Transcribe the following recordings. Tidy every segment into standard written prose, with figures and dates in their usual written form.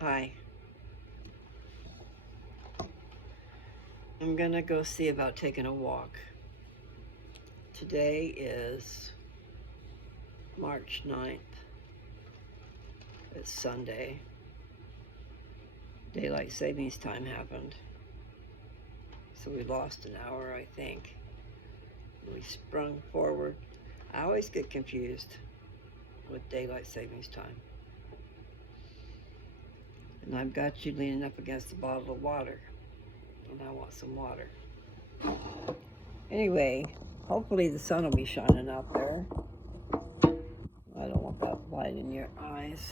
Hi. I'm gonna go see about taking a walk. Today is March 9th. It's Sunday. Daylight savings time happened. So we lost an hour, I think. We sprung forward. I always get confused with daylight savings time. And I've got you leaning up against a bottle of water. And I want some water. Anyway, hopefully the sun will be shining out there. I don't want that light in your eyes.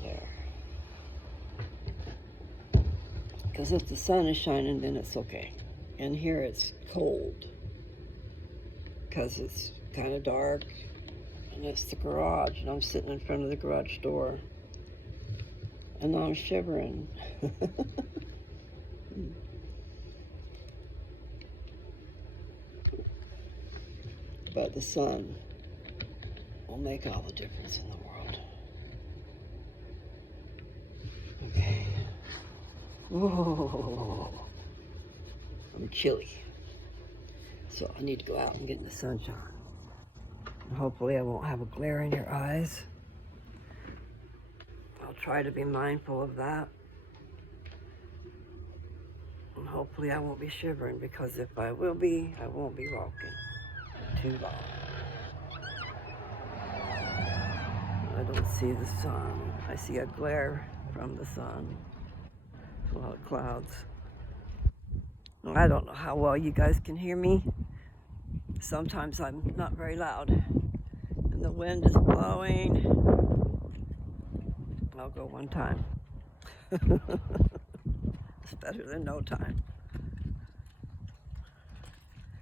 There. Because if the sun is shining, then it's okay. And here it's cold because it's kind of dark, and it's the garage, and I'm sitting in front of the garage door, and I'm shivering. But the sun will make all the difference in the world. Okay. Whoa. I'm chilly. So I need to go out and get in the sunshine. And hopefully I won't have a glare in your eyes. I'll try to be mindful of that. And hopefully I won't be shivering, because if I will be, I won't be walking too long. I don't see the sun. I see a glare from the sun. A lot of clouds. I don't know how well you guys can hear me. Sometimes I'm not very loud. And the wind is blowing. I'll go one time. It's better than no time.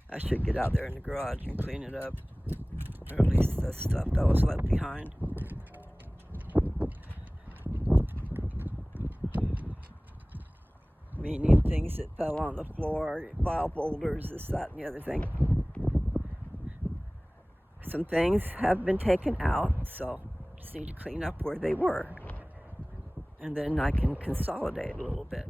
I should get out there in the garage and clean it up. Or at least the stuff that was left behind. Meaning things that fell on the floor, file folders, this, that, and the other thing. Some things have been taken out, so just need to clean up where they were. And then I can consolidate a little bit.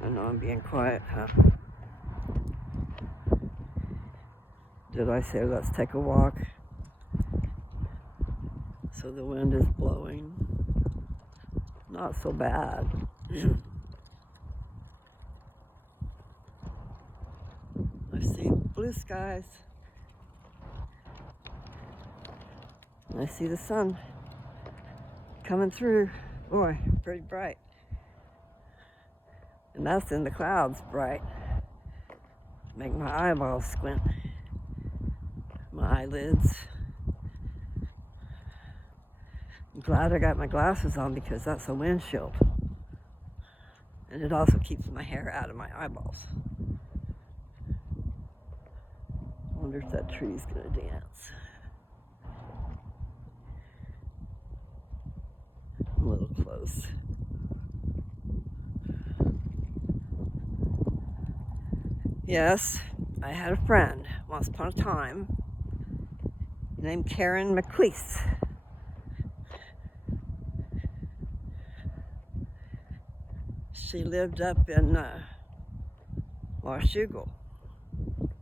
I know I'm being quiet, huh? Did I say let's take a walk? So the wind is blowing. Not so bad. I see blue skies. I see the sun coming through. Boy, pretty bright. And that's in the clouds bright. Make my eyeballs squint. My eyelids. I'm glad I got my glasses on, because that's a windshield. And it also keeps my hair out of my eyeballs. I wonder if that tree's gonna dance. A little close. Yes, I had a friend once upon a time named Karen McLeese. She lived up in Washougal,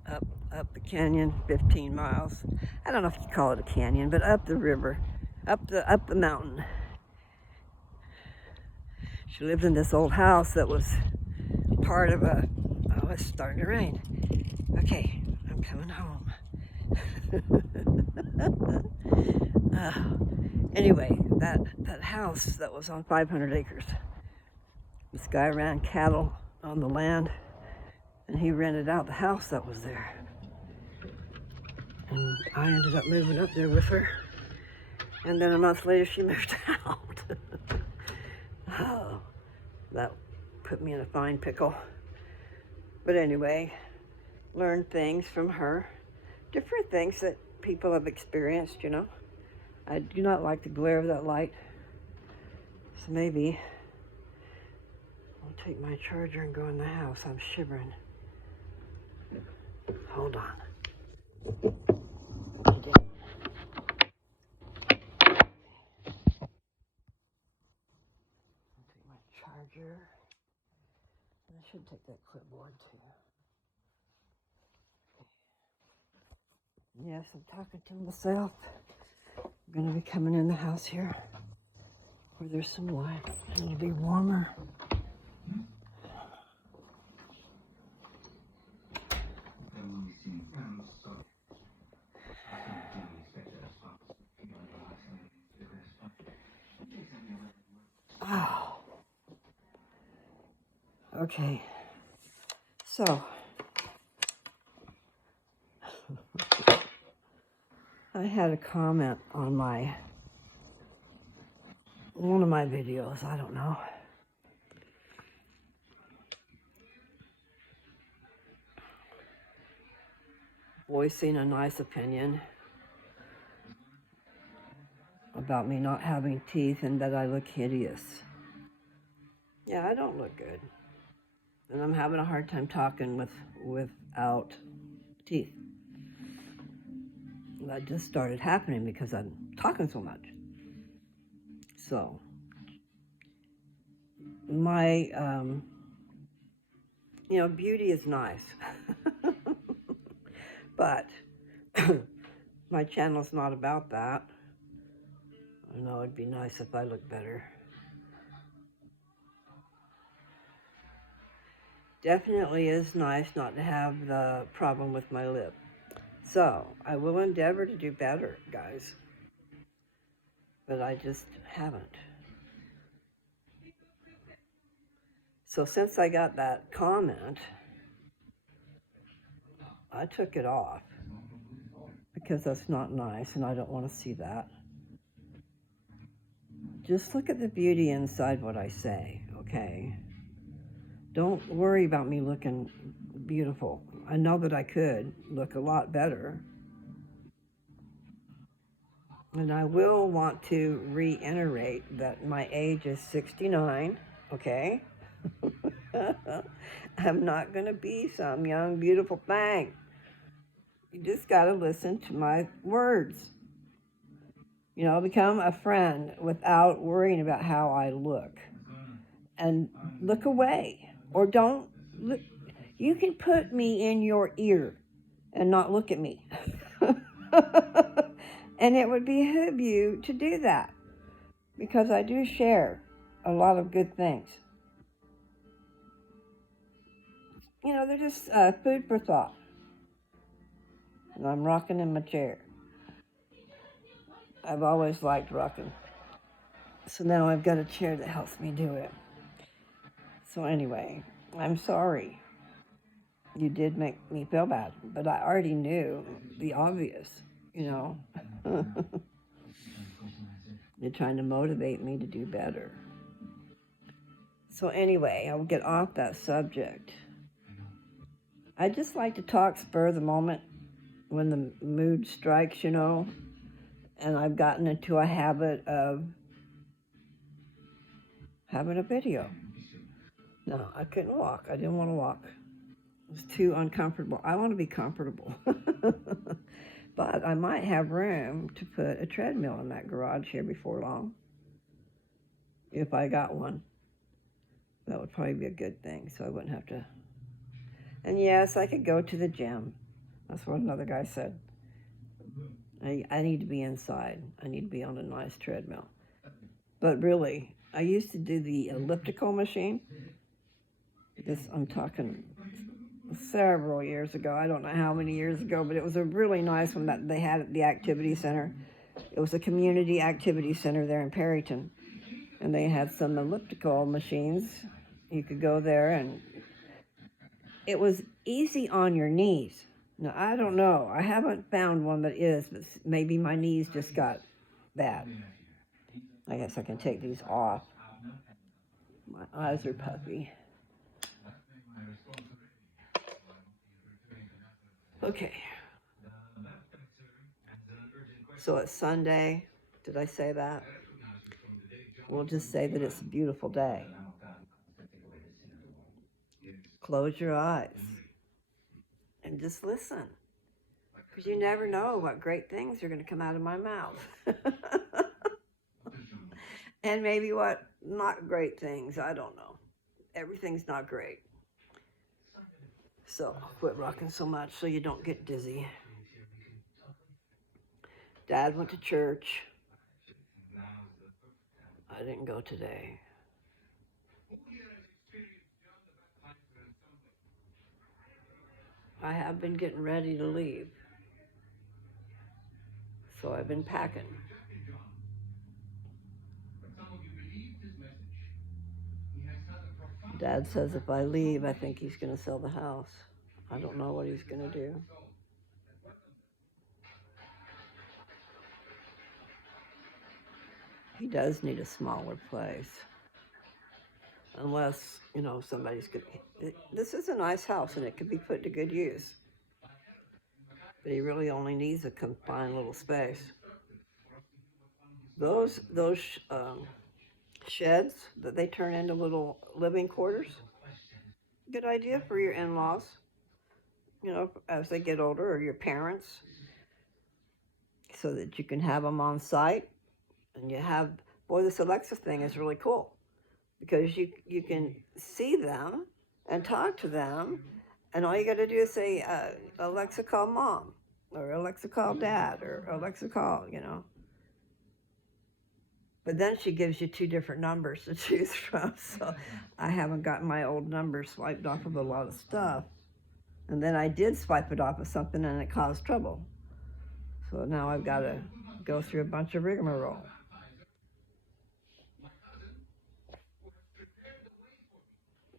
up the canyon, 15 miles. I don't know if you call it a canyon, but up the river, up the mountain. She lived in this old house that was part of a, oh, it's starting to rain. Okay, I'm coming home. Anyway, that house that was on 500 acres. This guy ran cattle on the land, and he rented out the house that was there. And I ended up moving up there with her. And then a month later, she moved out. Oh, that put me in a fine pickle. But anyway, learn things from her, different things that people have experienced, you know. I do not like the glare of that light, so maybe I'll take my charger and go in the house. I'm shivering. Hold on. I'll take my charger. I should take that clipboard too. Yes, I'm talking to myself. I'm gonna be coming in the house here where there's some light. It'll be warmer. Oh. Okay. So I had a comment on one of my videos, I don't know. Voicing a nice opinion about me not having teeth and that I look hideous. Yeah, I don't look good. And I'm having a hard time talking without teeth. That just started happening because I'm talking so much. So my beauty is nice. But my channel's not about that. I know it'd be nice if I looked better. Definitely is nice not to have the problem with my lip. So I will endeavor to do better, guys. But I just haven't. So since I got that comment, I took it off because that's not nice and I don't want to see that. Just look at the beauty inside what I say, okay? Don't worry about me looking beautiful. I know that I could look a lot better. And I will want to reiterate that my age is 69, okay? I'm not going to be some young, beautiful thing. You just got to listen to my words. You know, become a friend without worrying about how I look. And look away. Or don't look. You can put me in your ear and not look at me. And it would behoove you to do that. Because I do share a lot of good things. You know, they're just food for thought. And I'm rocking in my chair. I've always liked rocking. So now I've got a chair that helps me do it. So anyway, I'm sorry. You did make me feel bad, but I already knew the obvious, you know. They're trying to motivate me to do better. So anyway, I'll get off that subject. I just like to talk spur of the moment when the mood strikes, you know. And I've gotten into a habit of having a video. No, I couldn't walk. I didn't want to walk. It was too uncomfortable. I want to be comfortable. But I might have room to put a treadmill in that garage here before long. If I got one. That would probably be a good thing, so I wouldn't have to. And yes, I could go to the gym. That's what another guy said. I need to be inside. I need to be on a nice treadmill. But really, I used to do the elliptical machine. I'm talking several years ago. I don't know how many years ago, but it was a really nice one that they had at the activity center. It was a community activity center there in Perryton. And they had some elliptical machines. You could go there and it was easy on your knees. Now, I don't know. I haven't found one that is, but maybe my knees just got bad. I guess I can take these off. My eyes are puffy. Okay. So it's Sunday. Did I say that? We'll just say that it's a beautiful day. Close your eyes and just listen. Because you never know what great things are going to come out of my mouth. And maybe what not great things. I don't know. Everything's not great. So quit rocking so much so you don't get dizzy. Dad went to church. I didn't go today. I have been getting ready to leave. So I've been packing. Dad says if I leave, I think he's going to sell the house. I don't know what he's going to do. He does need a smaller place. Unless, somebody's going to... This is a nice house and it could be put to good use. But he really only needs a confined little space. Those sheds that they turn into little living quarters, good idea for your in-laws, as they get older, or your parents, so that you can have them on site. And you have, boy, this Alexa thing is really cool because you can see them and talk to them, and all you got to do is say, Alexa, call mom, or Alexa, call dad, or Alexa, call, But then she gives you two different numbers to choose from, so I haven't gotten my old number swiped off of a lot of stuff. And then I did swipe it off of something and it caused trouble. So now I've got to go through a bunch of rigmarole.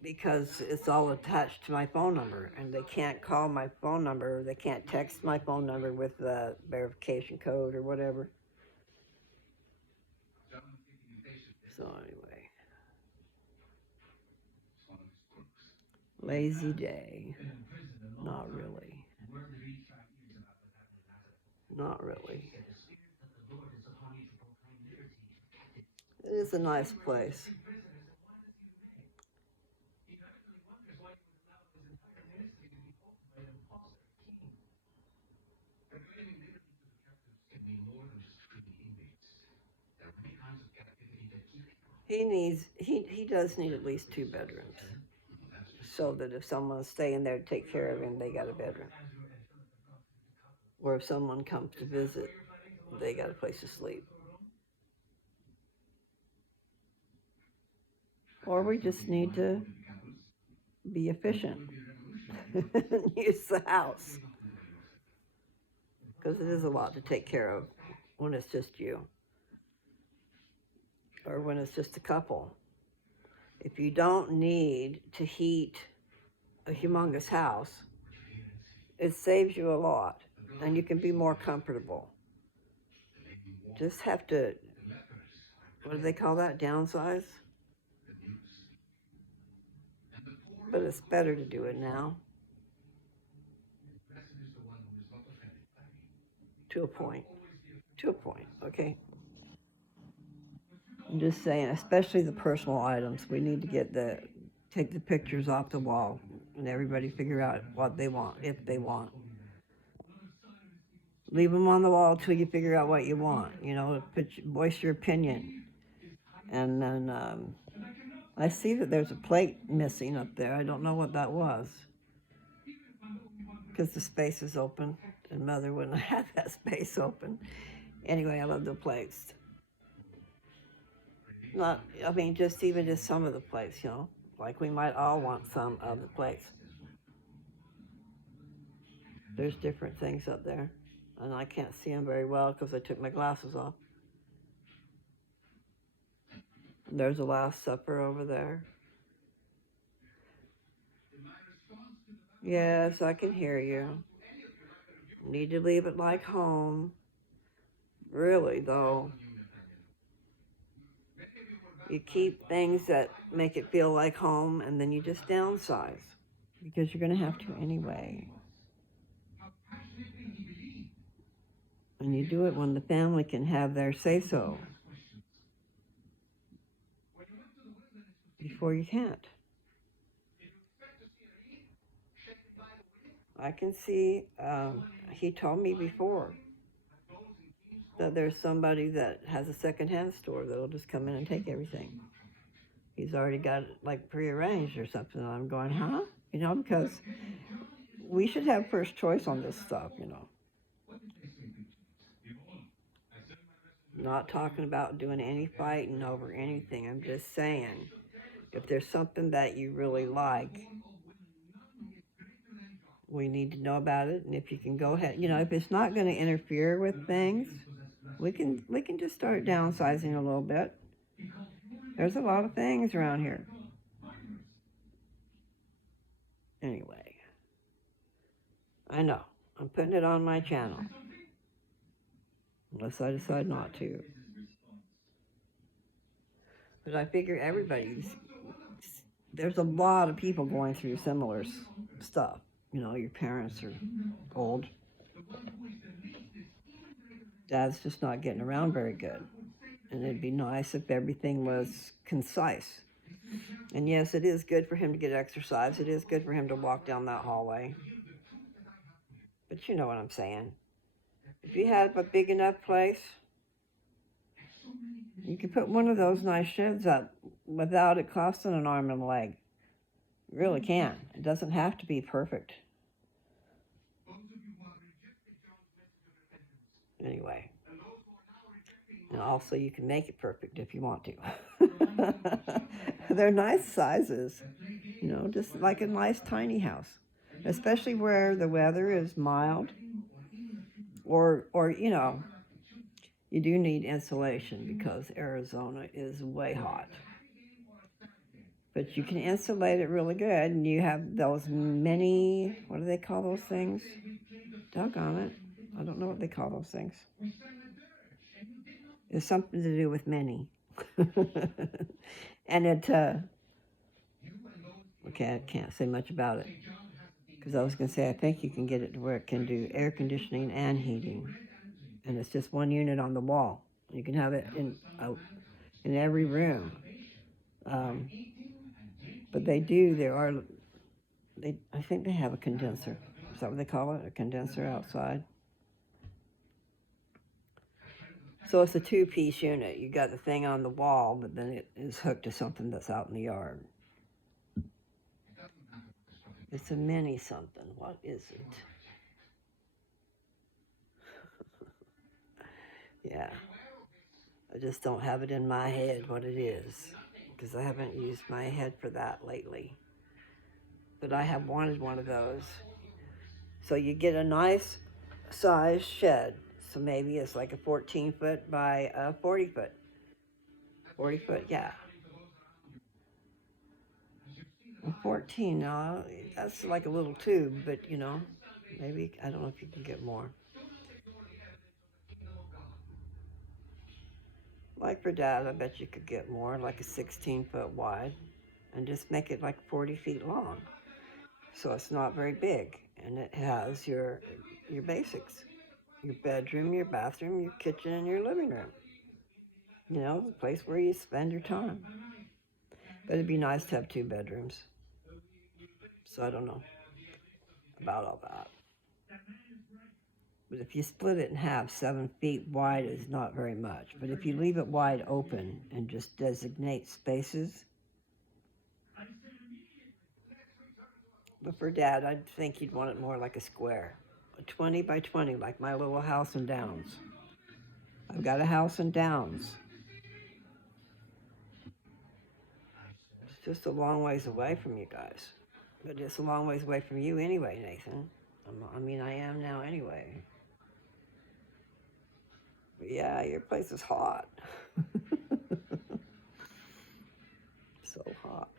Because it's all attached to my phone number, and they can't call my phone number, they can't text my phone number with the verification code or whatever. So anyway, lazy day. Not really. Not really. It is a nice place. He does need at least 2 bedrooms, so that if someone's staying there to take care of him, they got a bedroom. Or if someone comes to visit, they got a place to sleep. Or we just need to be efficient and use the house. Because it is a lot to take care of when it's just you. Or when it's just a couple. If you don't need to heat a humongous house, it saves you a lot. And you can be more comfortable. Just have to, what do they call that, downsize? But it's better to do it now. To a point. To a point, okay? I'm just saying, especially the personal items, we need to take the pictures off the wall and everybody figure out what they want, if they want. Leave them on the wall until you figure out what you want, voice your opinion. And then I see that there's a plate missing up there. I don't know what that was. Because the space is open, and Mother wouldn't have that space open. Anyway, I love the plates. Just some of the plates, like we might all want some of the plates. There's different things up there, and I can't see them very well because I took my glasses off. And there's a Last Supper over there. Yes, I can hear you. Need to leave it like home. Really, though. You keep things that make it feel like home, and then you just downsize. Because you're going to have to anyway. And you do it when the family can have their say-so. Before you can't. I can see, he told me before that there's somebody that has a secondhand store that'll just come in and take everything. He's already got it like prearranged or something. And I'm going, huh? You know, because we should have first choice on this stuff, you know. Not talking about doing any fighting over anything. I'm just saying, if there's something that you really like, we need to know about it. And if you can go ahead, you know, if it's not going to interfere with things, we can just start downsizing a little bit. There's a lot of things around here. Anyway, I know I'm putting it on my channel, unless I decide not to. But I figure there's a lot of people going through similar stuff. You know, your parents are old. Dad's just not getting around very good. And it'd be nice if everything was concise. And yes, it is good for him to get exercise. It is good for him to walk down that hallway. But you know what I'm saying. If you have a big enough place, you can put one of those nice sheds up without it costing an arm and a leg. You really can. It doesn't have to be perfect. Anyway. And also you can make it perfect if you want to. They're nice sizes. You know, just like a nice tiny house. Especially where the weather is mild. Or you know, you do need insulation because Arizona is way hot. But you can insulate it really good, and you have those mini, what do they call those things? Doggone it. I don't know what they call those things. It's something to do with mini. And it, okay, I can't say much about it. Because I was going to say, I think you can get it to where it can do air conditioning and heating. And it's just one unit on the wall. You can have it in every room. But I think they have a condenser. Is that what they call it? A condenser outside? So it's a two-piece unit. You got the thing on the wall, but then it is hooked to something that's out in the yard. It's a mini something. What is it? Yeah. I just don't have it in my head what it is, because I haven't used my head for that lately. But I have wanted one of those. So you get a nice size shed. So maybe it's like a 14 foot by a 40 foot. 40 foot, yeah. 14, no, that's like a little tube, but you know, maybe, I don't know if you can get more. Like for Dad, I bet you could get more, like a 16 foot wide, and just make it like 40 feet long. So it's not very big, and it has your basics. Your bedroom, your bathroom, your kitchen, and your living room. You know, the place where you spend your time. But it'd be nice to have 2 bedrooms. So I don't know about all that. But if you split it in half, 7 feet wide is not very much. But if you leave it wide open and just designate spaces. But for Dad, I think he'd want it more like a square. A 20 by 20, like my little house in Downs. I've got a house in Downs. It's just a long ways away from you guys. But it's a long ways away from you anyway, Nathan. I mean, I am now anyway. But yeah, your place is hot. So hot.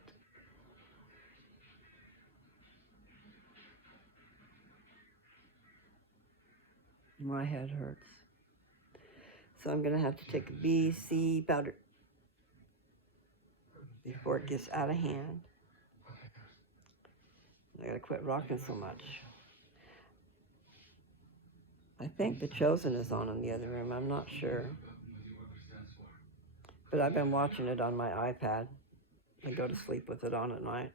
My head hurts. So I'm going to have to take a BC powder before it gets out of hand. I got to quit rocking so much. I think The Chosen is on in the other room. I'm not sure. But I've been watching it on my iPad. I go to sleep with it on at night.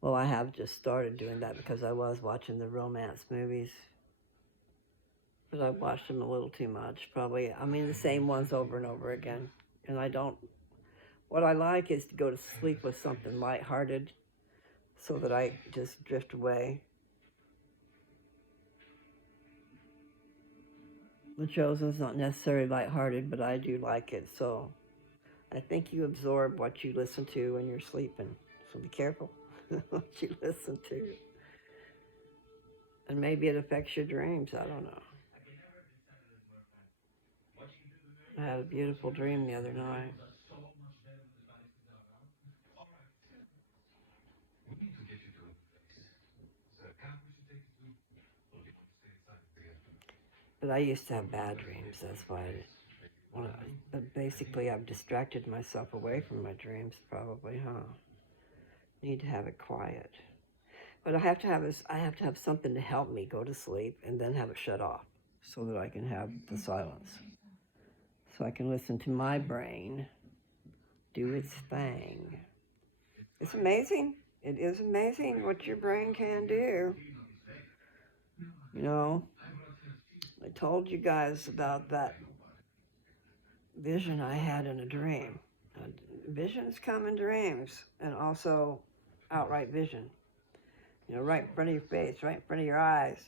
Well, I have just started doing that because I was watching the romance movies. But I've watched them a little too much, probably. I mean, the same ones over and over again. And I don't. What I like is to go to sleep with something lighthearted so that I just drift away. The Chosen's not necessarily lighthearted, but I do like it. So I think you absorb what you listen to when you're sleeping. So be careful what you listen to. And maybe it affects your dreams. I don't know. I had a beautiful dream the other night. But I used to have bad dreams. That's why but basically I've distracted myself away from my dreams probably, huh? Need to have it quiet. But I have to have something to help me go to sleep and then have it shut off so that I can have the silence. So I can listen to my brain do its thing. It's amazing. It is amazing what your brain can do. You know, I told you guys about that vision I had in a dream. Visions come in dreams, and also outright vision. You know, right in front of your face, right in front of your eyes.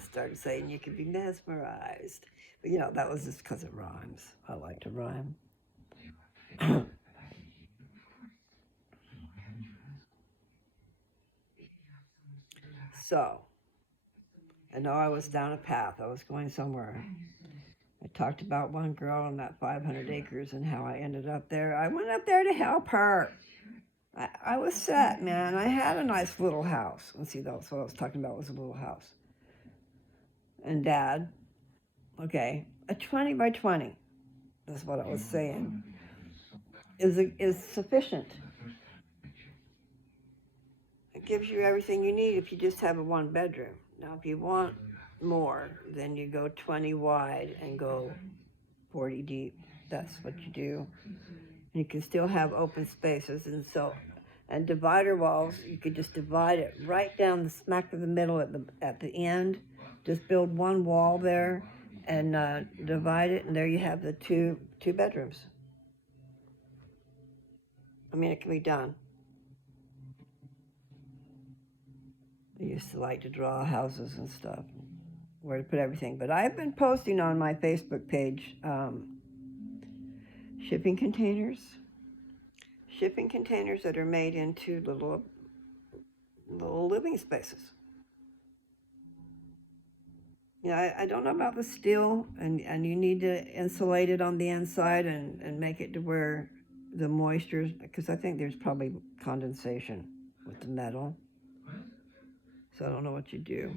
Started saying you could be mesmerized. But you know, that was just because it rhymes. I like to rhyme. So, I know I was down a path. I was going somewhere. I talked about one girl on that 500 acres and how I ended up there. I went up there to help her. I was set, man. I had a nice little house. Let's see, that's what I was talking about was a little house. And Dad, okay, a 20 by 20, that's what I was saying, is sufficient. It gives you everything you need if you just have a one bedroom. Now, if you want more, then you go 20 wide and go 40 deep. That's what you do. You can still have open spaces, and divider walls. You could just divide it right down the smack of the middle at the end. Just build one wall there, and divide it, and there you have the two bedrooms. I mean, it can be done. I used to like to draw houses and stuff, where to put everything. But I've been posting on my Facebook page shipping containers that are made into little living spaces. You know, I don't know about the steel, and you need to insulate it on the inside and make it to where the moisture, because I think there's probably condensation with the metal. So I don't know what you do.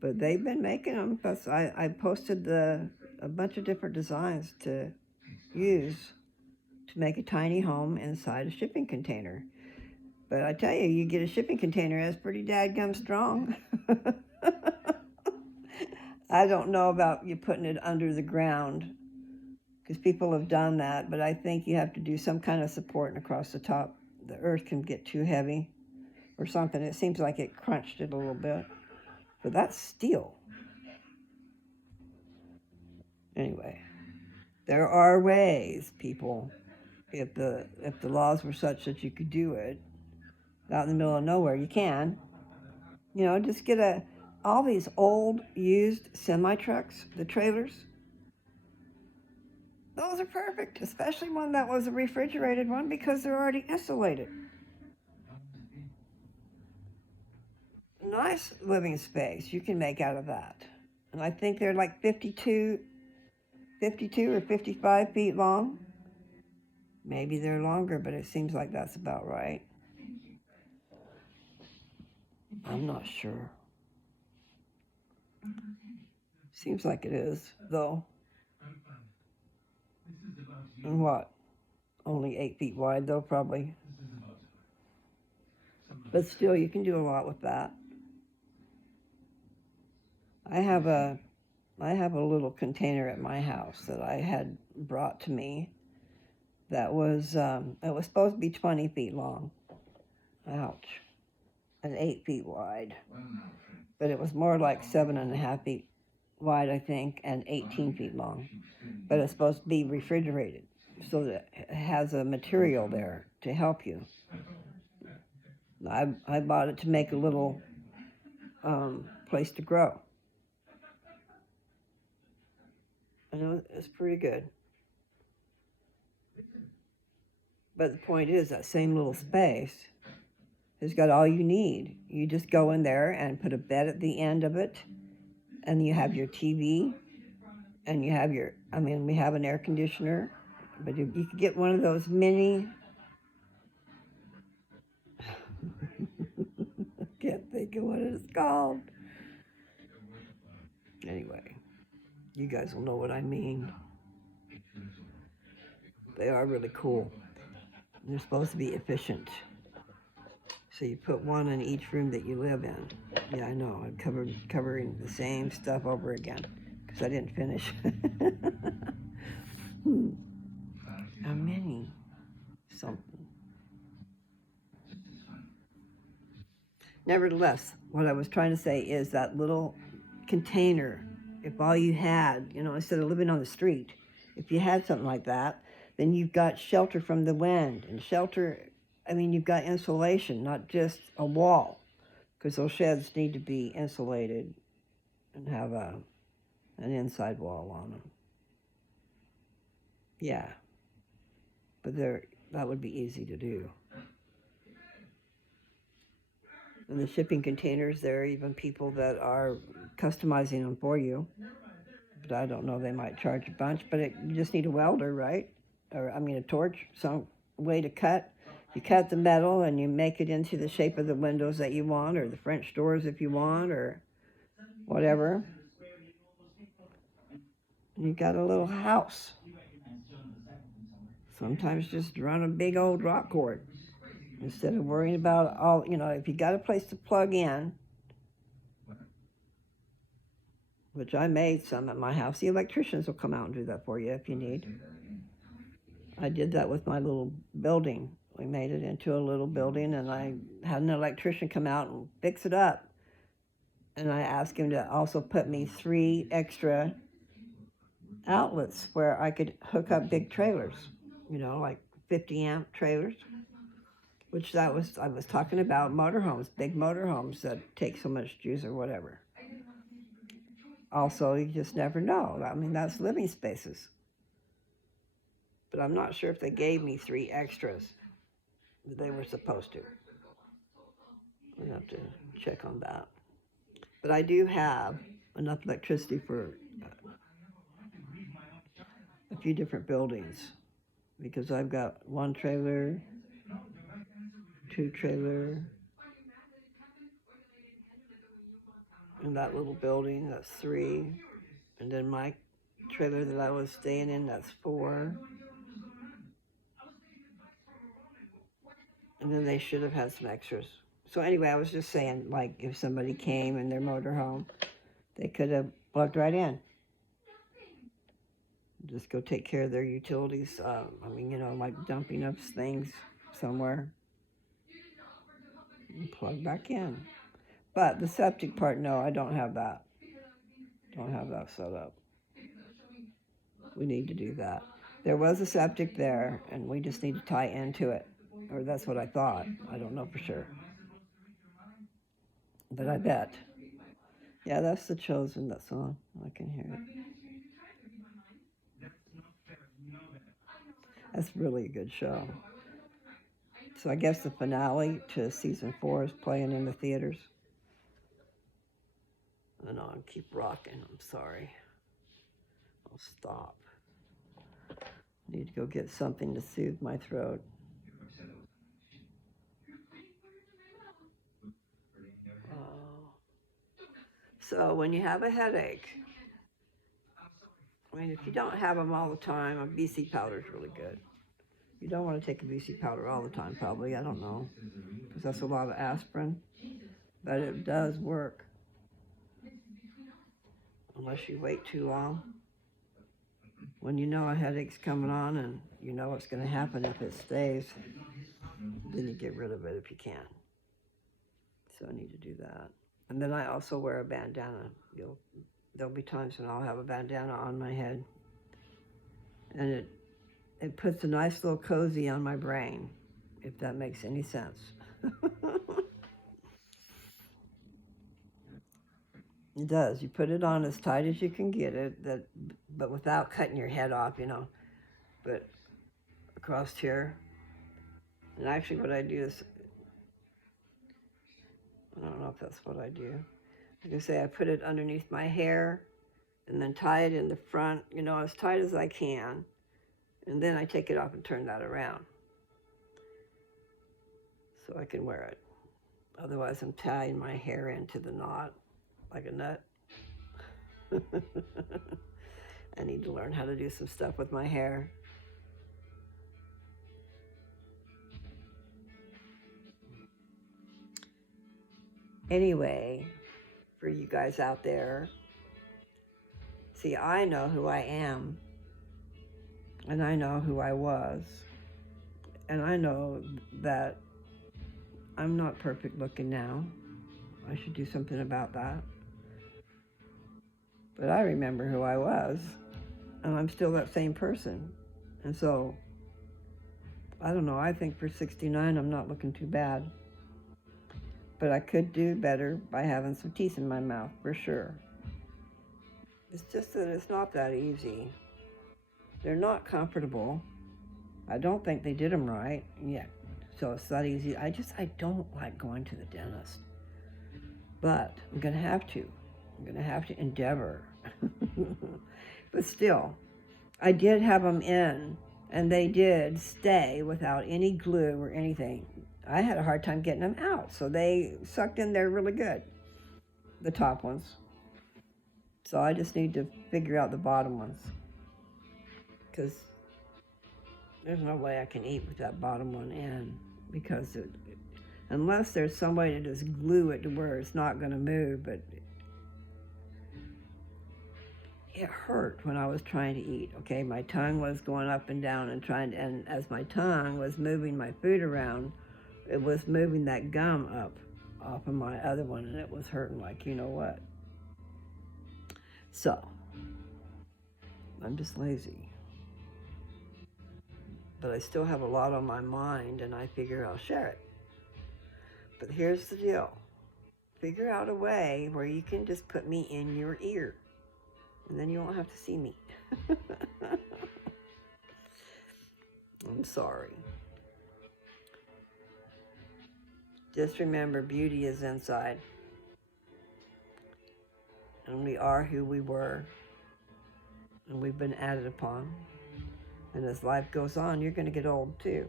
But they've been making them. Plus, I posted a bunch of different designs to use to make a tiny home inside a shipping container. But I tell you, you get a shipping container that's pretty dadgum strong. I don't know about you putting it under the ground because people have done that, but I think you have to do some kind of support across the top. The earth can get too heavy or something. It seems like it crunched it a little bit, but that's steel. Anyway, there are ways, people. If the laws were such that you could do it out in the middle of nowhere, you can. You know, just get all these old used semi trucks, the trailers. Those are perfect, especially one that was a refrigerated one because they're already insulated. Nice living space you can make out of that. And I think they're like 52 or 55 feet long. Maybe they're longer, but it seems like that's about right. I'm not sure. Seems like it is, though. And what? Only 8 feet wide, though, probably. But still, you can do a lot with that. I have a little container at my house that I had brought to me that was it was supposed to be 20 feet long. Ouch. And 8 feet wide. But it was more like 7.5 feet wide, I think, and 18 feet long. But it's supposed to be refrigerated so that it has a material there to help you. I bought it to make a little place to grow. And it's pretty good. But the point is, that same little space has got all you need. You just go in there and put a bed at the end of it, and you have your TV, and you have we have an air conditioner, but you could get one of those mini, I can't think of what it's called. Anyway, you guys will know what I mean. They are really cool. They're supposed to be efficient. So you put one in each room that you live in. Yeah, I know. I'm covering the same stuff over again because I didn't finish. A mini something. Nevertheless, what I was trying to say is that little container, if all you had, instead of living on the street, if you had something like that, then you've got shelter from the wind and shelter. You've got insulation, not just a wall, because those sheds need to be insulated and have an inside wall on them. Yeah, but that would be easy to do. And the shipping containers, there are even people that are customizing them for you. But I don't know, they might charge a bunch, but you just need a welder, right? Or, a torch, some way to cut. You cut the metal and you make it into the shape of the windows that you want, or the French doors if you want, or whatever. And you got a little house. Sometimes just run a big old rock cord instead of worrying about all, if you got a place to plug in, which I made some at my house. The electricians will come out and do that for you if you need. I did that with my little building. We made it into a little building, and I had an electrician come out and fix it up. And I asked him to also put me 3 extra outlets where I could hook up big trailers, like 50 amp trailers, which I was talking about motorhomes, big motorhomes that take so much juice or whatever. Also, you just never know. That's living spaces. But I'm not sure if they gave me 3 extras. They were supposed to. I'll have to check on that. But I do have enough electricity for a few different buildings, because I've got 1 trailer, 2 trailer, and that little building, that's 3. And then my trailer that I was staying in, that's 4. And then they should have had some extras. So anyway, I was just saying, like, if somebody came in their motorhome, they could have plugged right in. Just go take care of their utilities. Like dumping up things somewhere. And plug back in. But the septic part, no, I don't have that. Don't have that set up. We need to do that. There was a septic there, and we just need to tie into it. Or that's what I thought. I don't know for sure. But I bet. Yeah, that's The Chosen, that song. I can hear it. That's really a good show. So I guess the finale to season 4 is playing in the theaters. I know, I'll keep rocking. I'm sorry. I'll stop. Need to go get something to soothe my throat. So when you have a headache, if you don't have them all the time, a BC powder is really good. You don't want to take a VC powder all the time, probably. I don't know, because that's a lot of aspirin. But it does work, unless you wait too long. When you know a headache's coming on and you know what's going to happen if it stays, then you get rid of it if you can. So I need to do that. And then I also wear a bandana. There'll be times when I'll have a bandana on my head. And it puts a nice little cozy on my brain, if that makes any sense. It does. You put it on as tight as you can get it, but without cutting your head off, but across here. And actually what I do is, I don't know if that's what I do. Like I say, I put it underneath my hair and then tie it in the front, as tight as I can. And then I take it off and turn that around so I can wear it. Otherwise, I'm tying my hair into the knot like a nut. I need to learn how to do some stuff with my hair. Anyway, for you guys out there, see, I know who I am, and I know who I was, and I know that I'm not perfect looking now. I should do something about that. But I remember who I was, and I'm still that same person. And so, I don't know, I think for 69, I'm not looking too bad. But I could do better by having some teeth in my mouth, for sure. It's just that it's not that easy. They're not comfortable. I don't think they did them right yet. So it's not easy. I don't like going to the dentist. But I'm going to have to. I'm going to have to endeavor. But still, I did have them in, and they did stay without any glue or anything. I had a hard time getting them out, so they sucked in there really good, the top ones. So I just need to figure out the bottom ones, because there's no way I can eat with that bottom one in, because unless there's some way to just glue it to where it's not going to move, but it hurt when I was trying to eat, okay? My tongue was going up and down and as my tongue was moving my food around, it was moving that gum up off of my other one, and it was hurting like you know what. So, I'm just lazy. But I still have a lot on my mind, and I figure I'll share it. But here's the deal. Figure out a way where you can just put me in your ear, and then you won't have to see me. I'm sorry. Just remember, beauty is inside. And we are who we were. And we've been added upon. And as life goes on, you're going to get old too.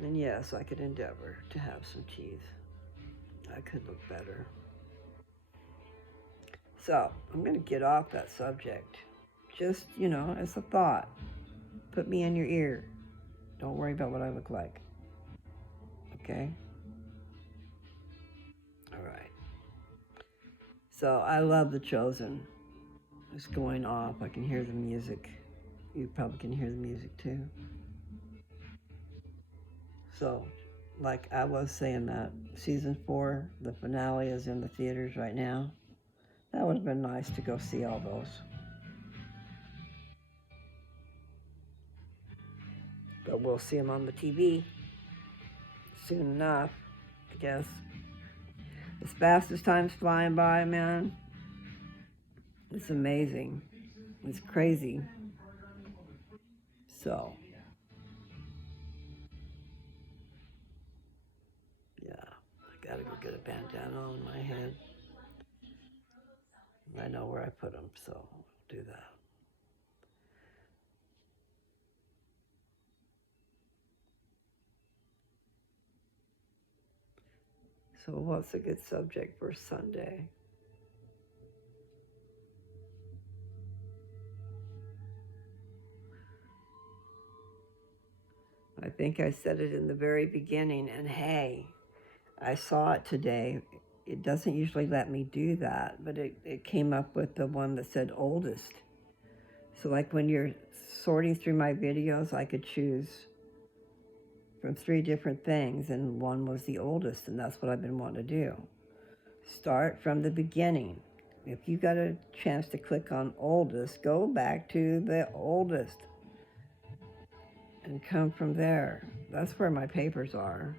And yes, I could endeavor to have some teeth. I could look better. So, I'm going to get off that subject. Just, as a thought. Put me in your ear. Don't worry about what I look like. Okay? All right. So, I love The Chosen. It's going off. I can hear the music. You probably can hear the music too. So, like I was saying, that season 4, the finale is in the theaters right now. That would have been nice to go see all those. But we'll see them on the TV soon enough, I guess. As fast as time's flying by, man. It's amazing. It's crazy. So, yeah, I gotta go get a bandana on my head. I know where I put them, so I'll do that. So what's a good subject for Sunday? I think I said it in the very beginning, and hey, I saw it today. It doesn't usually let me do that, but it came up with the one that said oldest. So like when you're sorting through my videos, I could choose from 3 different things, and one was the oldest, and that's what I've been wanting to do. Start from the beginning. If you got a chance to click on oldest, go back to the oldest and come from there. That's where my papers are.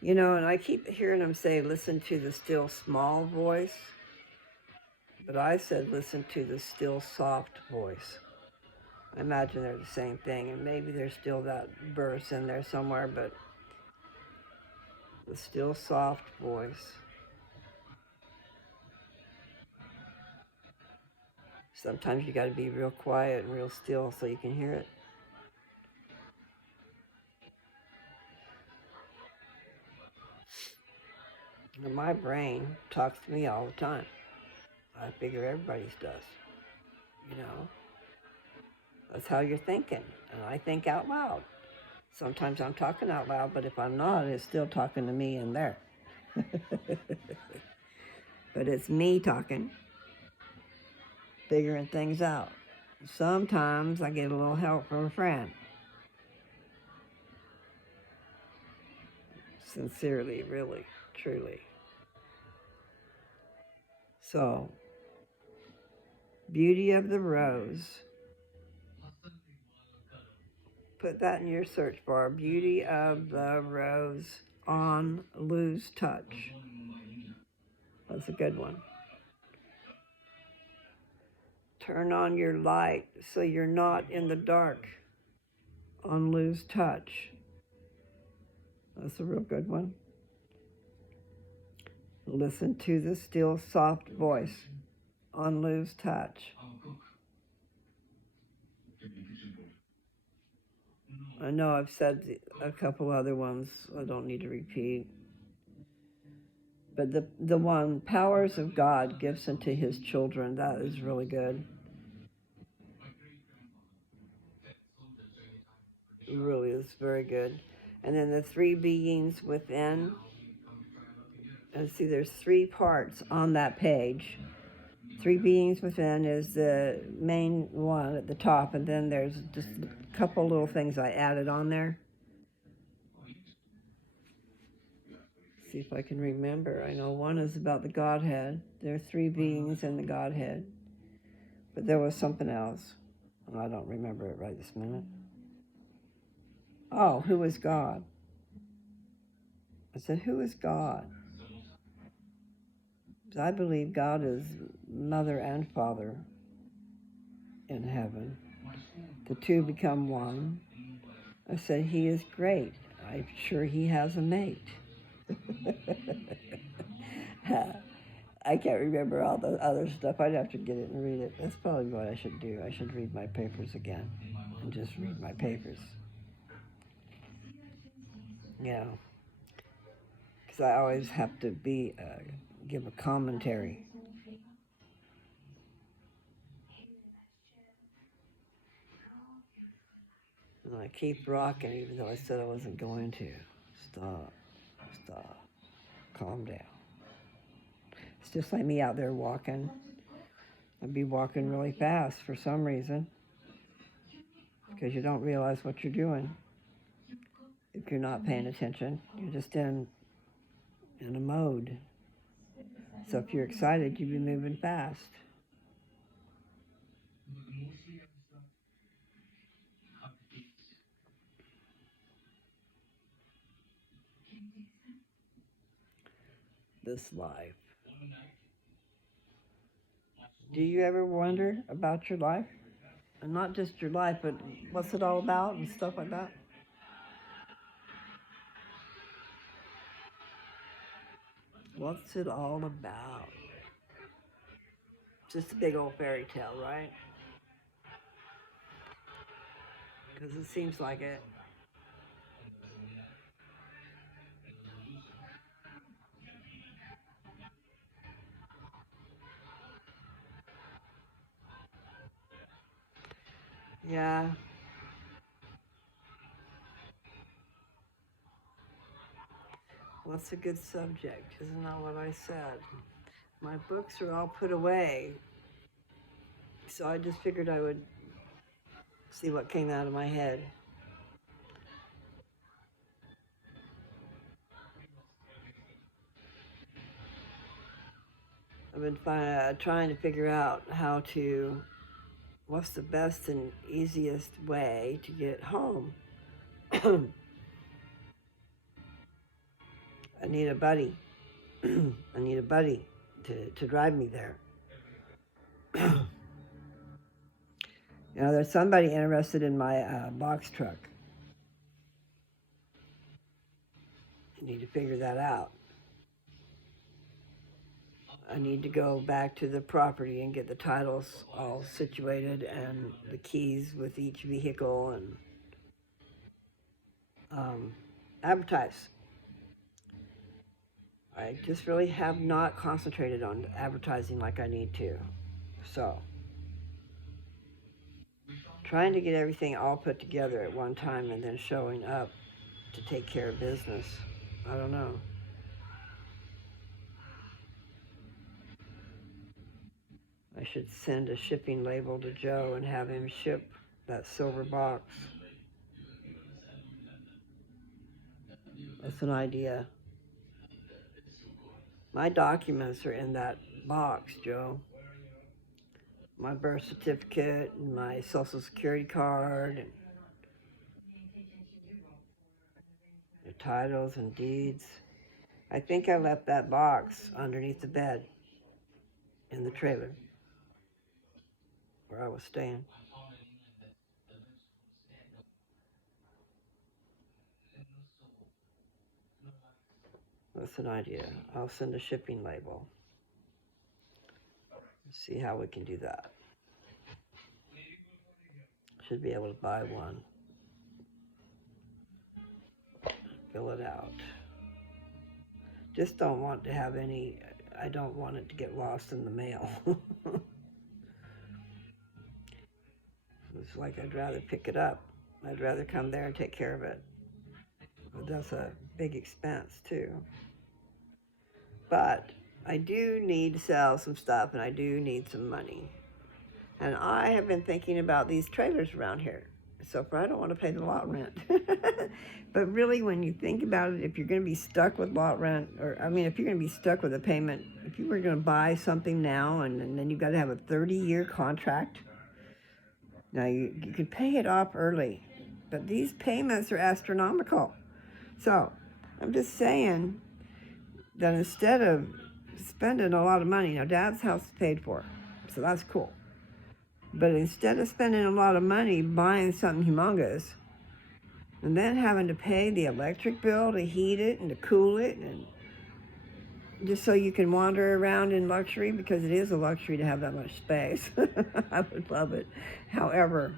You know, and I keep hearing them say, listen to the still small voice. But I said, listen to the still soft voice. I imagine they're the same thing, and maybe there's still that verse in there somewhere, but the still soft voice. Sometimes you got to be real quiet and real still so you can hear it. And my brain talks to me all the time. I figure everybody's does. You know, that's how you're thinking. And I think out loud. Sometimes I'm talking out loud, but if I'm not, it's still talking to me in there. But it's me talking, figuring things out. Sometimes I get a little help from a friend. Sincerely, really, truly. So, Beauty of the Rose. Put that in your search bar. Beauty of the Rose on Lose Touch. That's a good one. Turn on your light so you're not in the dark on Lose Touch. That's a real good one. Listen to the still soft voice on Lose Touch. I know I've said a couple other ones I don't need to repeat. But the one, powers of God gives unto his children, that is really good. It really is very good. And then the 3 beings within. And see, there's 3 parts on that page. 3 beings within is the main one at the top, and then there's just a couple little things I added on there. See if I can remember. I know one is about the Godhead. There are 3 beings in the Godhead. But there was something else. And I don't remember it right this minute. Oh, who is God? I said, who is God? Because I believe God is mother and father in heaven. The 2 become one. I said, he is great. I'm sure he has a mate. I can't remember all the other stuff. I'd have to get it and read it. That's probably what I should do. I should read my papers again and just read my papers. You know, because I always have to give a commentary. And I keep rocking even though I said I wasn't going to. Stop. Calm down. It's just like me out there walking. I'd be walking really fast for some reason. Because you don't realize what you're doing. If you're not paying attention, you're just in a mode. So if you're excited, you'll be moving fast. This life. Do you ever wonder about your life? And not just your life, but what's it all about and stuff like that? What's it all about? Just a big old fairy tale, right? Because it seems like it. Yeah. What's a good subject? Isn't that what I said? My books are all put away, so I just figured I would see what came out of my head. I've been trying to figure out what's the best and easiest way to get home. I need a buddy. I need a buddy to drive me there. There's somebody interested in my box truck. I need to figure that out. I need to go back to the property and get the titles all situated and the keys with each vehicle and advertise. I just really have not concentrated on advertising like I need to. So, trying to get everything all put together at one time and then showing up to take care of business. I don't know. I should send a shipping label to Joe and have him ship that silver box. That's an idea. My documents are in that box, Joe. My birth certificate and my social security card and the titles and deeds. I think I left that box underneath the bed in the trailer where I was staying. That's an idea. I'll send a shipping label. See how we can do that. Should be able to buy one. Fill it out. Just don't want to have any, I don't want it to get lost in the mail. It's like I'd rather pick it up. I'd rather come there and take care of it. But that's a big expense too. But I do need to sell some stuff and I do need some money. And I have been thinking about these trailers around here. So far, I don't want to pay the lot rent. But really, when you think about it, if you're going to be stuck with lot rent, if you're going to be stuck with a payment, if you were going to buy something now and then you've got to have a 30-year contract, now you could pay it off early. But these payments are astronomical. So I'm just saying that instead of spending a lot of money, now Dad's house is paid for, so that's cool. But instead of spending a lot of money buying something humongous and then having to pay the electric bill to heat it and to cool it and just so you can wander around in luxury, because it is a luxury to have that much space. I would love it. However,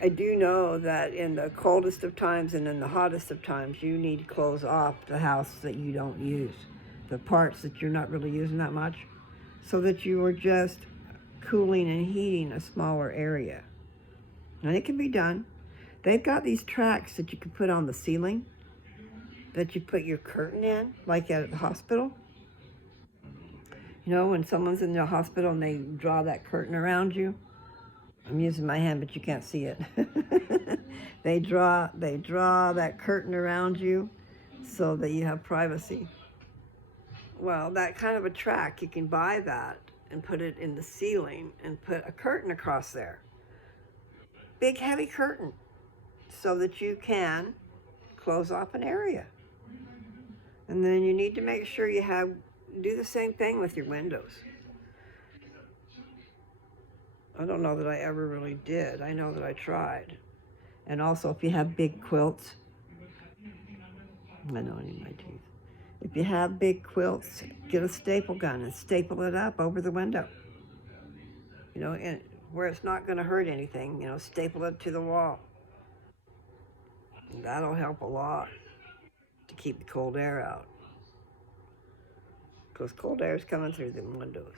I do know that in the coldest of times and in the hottest of times, you need to close off the house that you don't use, the parts that you're not really using that much, so that you are just cooling and heating a smaller area. And it can be done. They've got these tracks that you can put on the ceiling that you put your curtain in, like at the hospital. When someone's in the hospital and they draw that curtain around you. I'm using my hand, but you can't see it. They draw that curtain around you so that you have privacy. Well, that kind of a track, you can buy that and put it in the ceiling and put a curtain across there. Big, heavy curtain, so that you can close off an area. And then you need to make sure do the same thing with your windows. I don't know that I ever really did. I know that I tried. And also, if you have big quilts, I know I need my teeth. If you have big quilts, get a staple gun and staple it up over the window. And where it's not going to hurt anything, staple it to the wall. And that'll help a lot to keep the cold air out. Because cold air is coming through the windows.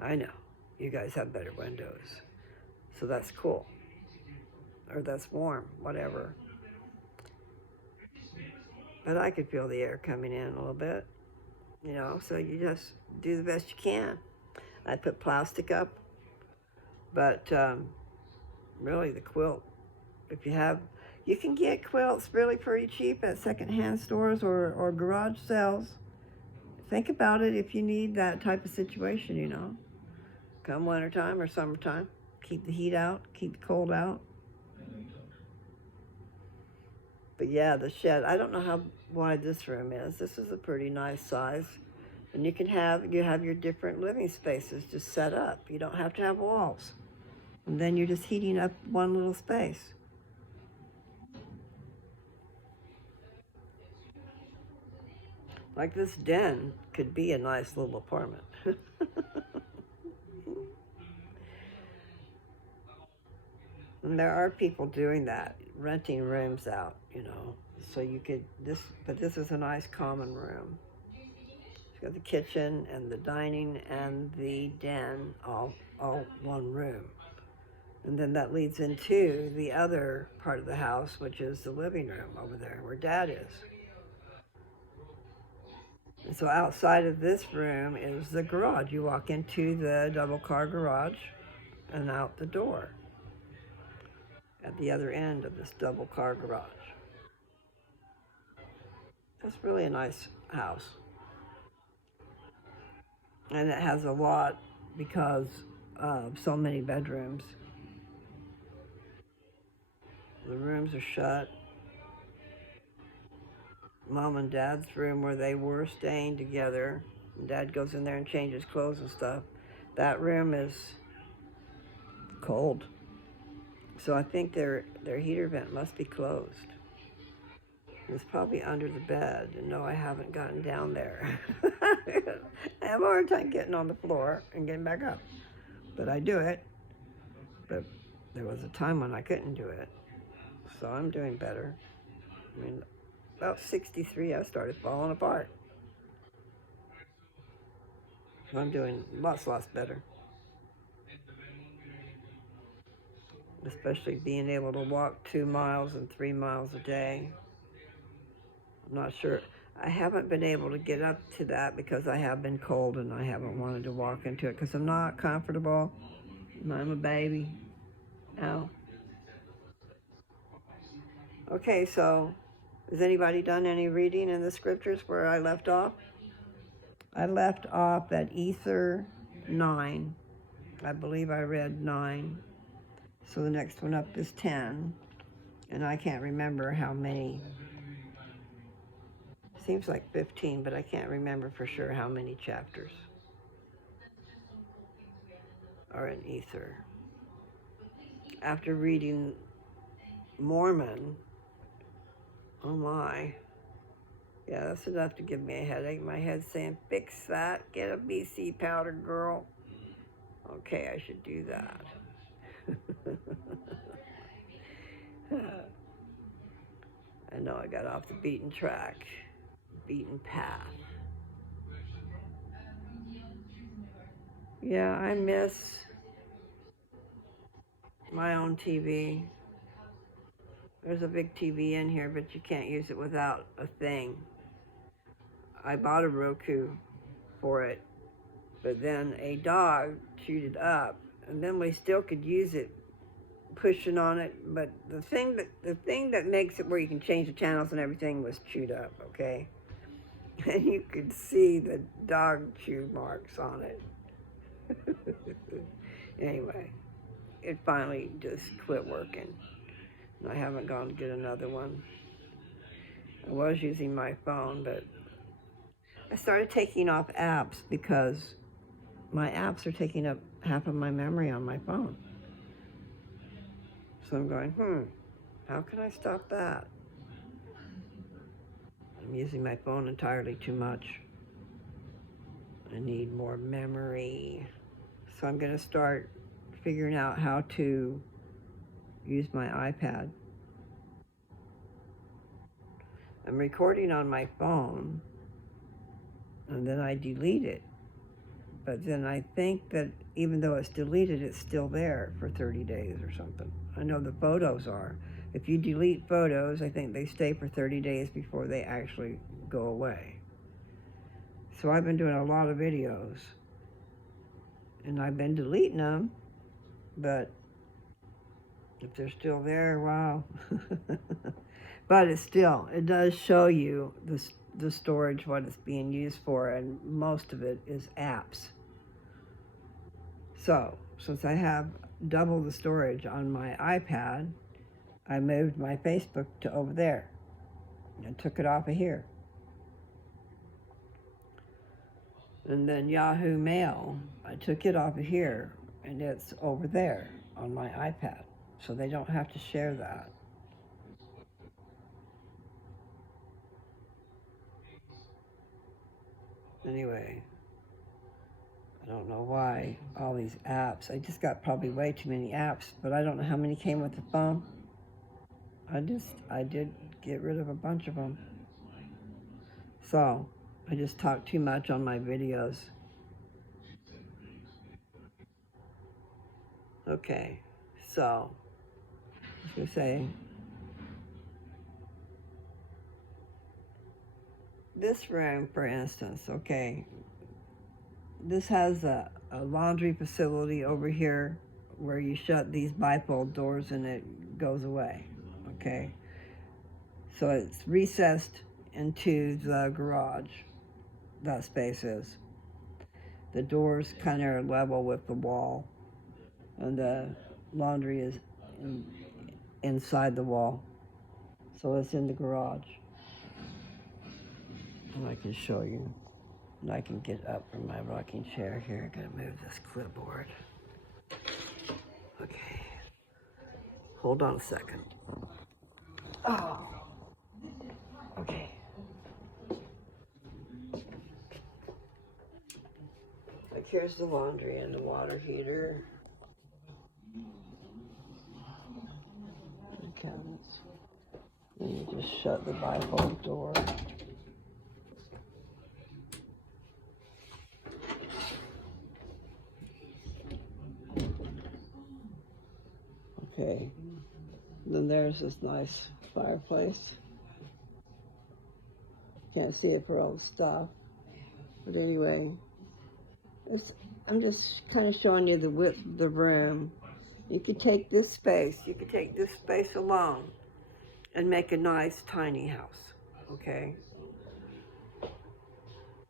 I know. You guys have better windows. So that's cool. Or that's warm, whatever. But I could feel the air coming in a little bit, so you just do the best you can. I put plastic up, but really the quilt, if you can get quilts really pretty cheap at secondhand stores or garage sales. Think about it if you need that type of situation. Come wintertime or summertime. Keep the heat out, keep the cold out. But yeah, the shed, I don't know how wide this room is. This is a pretty nice size. And you have your different living spaces just set up. You don't have to have walls. And then you're just heating up one little space. Like this den could be a nice little apartment. And there are people doing that, renting rooms out. So you could, but this is a nice common room. It's got the kitchen and the dining and the den, all one room. And then that leads into the other part of the house, which is the living room over there where Dad is. And so outside of this room is the garage. You walk into the double car garage and out the door at the other end of this double car garage. That's really a nice house. And it has a lot because of so many bedrooms. The rooms are shut. Mom and Dad's room where they were staying together. Dad goes in there and changes clothes and stuff. That room is cold. So I think their heater vent must be closed. It's probably under the bed. And no, I haven't gotten down there. I have a hard time getting on the floor and getting back up. But I do it. But there was a time when I couldn't do it. So I'm doing better. I mean, about 63, I started falling apart. So I'm doing lots better. Especially being able to walk 2 miles and 3 miles a day. I'm not sure. I haven't been able to get up to that because I have been cold and I haven't wanted to walk into it because I'm not comfortable. I'm a baby. Ow. Okay, so has anybody done any reading in the scriptures where I left off? I left off at Ether 9. I believe I read 9. So the next one up is 10. And I can't remember how many. Seems like 15, but I can't remember for sure how many chapters are in Ether. After reading Mormon, oh my. Yeah, that's enough to give me a headache. My head's saying, fix that. Get a BC powder, girl. Okay, I should do that. I know I got off the beaten path. Yeah, I miss my own TV. There's a big TV in here, but you can't use it without a thing. I bought a Roku for it, but then a dog chewed it up, and then we still could use it pushing on it, but the thing that makes it where you can change the channels and everything was chewed up, okay? And you could see the dog chew marks on it. Anyway, it finally just quit working. I haven't gone to get another one. I was using my phone, but I started taking off apps because my apps are taking up half of my memory on my phone. So I'm going, how can I stop that? I'm using my phone entirely too much. I need more memory. So I'm going to start figuring out how to use my iPad. I'm recording on my phone, and then I delete it. But then I think that even though it's deleted, it's still there for 30 days or something. I know the photos are. If you delete photos, I think they stay for 30 days before they actually go away. So I've been doing a lot of videos, and I've been deleting them, but if they're still there, wow. But it does show you the storage, what it's being used for, and most of it is apps. So, since I have double the storage on my iPad, I moved my Facebook to over there and took it off of here. And then Yahoo Mail, I took it off of here, and it's over there on my iPad. So they don't have to share that. Anyway, I don't know why all these apps. I just got probably way too many apps, but I don't know how many came with the phone. I did get rid of a bunch of them. So, I just talk too much on my videos. Okay, so, I was going to say, this room, for instance, okay, this has a laundry facility over here where you shut these bifold doors and it goes away, okay? So it's recessed into the garage, that space is. The doors kind of are level with the wall, and the laundry is inside the wall. So it's in the garage. And I can show you. And I can get up from my rocking chair here. I'm gonna move this clipboard. Okay. Hold on a second. Oh. Okay. Like here's the laundry and the water heater. The cabinets. Then you just shut the bifold door. Okay. Then there's this nice fireplace. Can't see it for all the stuff. But anyway, I'm just kind of showing you the width of the room. You could take this space alone and make a nice tiny house, okay?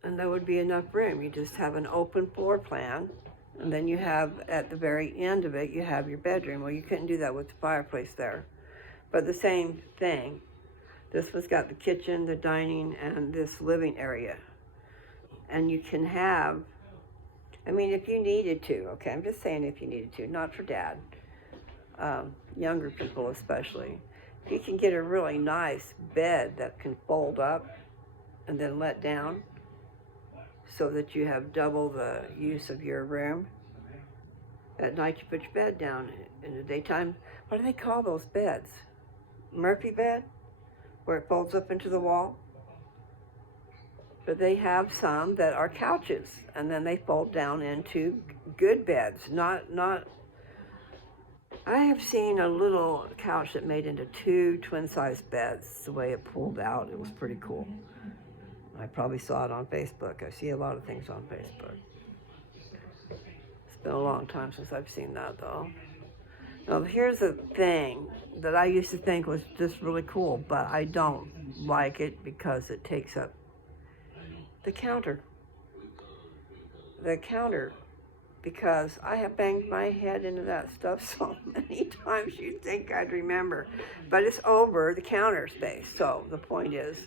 And that would be enough room. You just have an open floor plan, and then you have, at the very end of it, you have your bedroom. Well, you couldn't do that with the fireplace there. But the same thing. This one's got the kitchen, the dining, and this living area. And you can have, I mean, if you needed to, okay, I'm just saying if you needed to, not for Dad, younger people especially. You can get a really nice bed that can fold up and then let down so that you have double the use of your room. At night you put your bed down. In the daytime, what do they call those beds? Murphy bed? Where it folds up into the wall? But they have some that are couches, and then they fold down into good beds. Not. I have seen a little couch that made into 2 twin-sized beds. The way it pulled out, it was pretty cool. I probably saw it on Facebook. I see a lot of things on Facebook. It's been a long time since I've seen that, though. Now, here's the thing that I used to think was just really cool, but I don't like it because it takes up the counter. The counter, because I have banged my head into that stuff so many times you'd think I'd remember. But it's over the counter space, so the point is,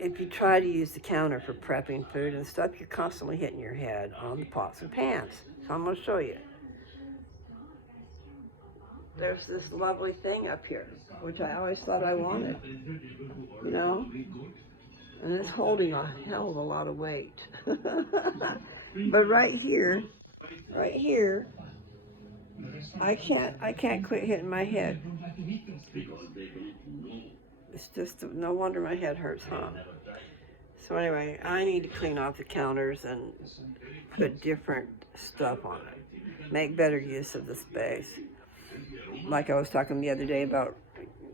if you try to use the counter for prepping food and stuff, you're constantly hitting your head on the pots and pans. So I'm going to show you. There's this lovely thing up here, which I always thought I wanted, you know? And it's holding a hell of a lot of weight. But right here, I can't quit hitting my head. It's just, no wonder my head hurts, huh? So anyway, I need to clean off the counters and put different stuff on it. Make better use of the space. Like I was talking the other day about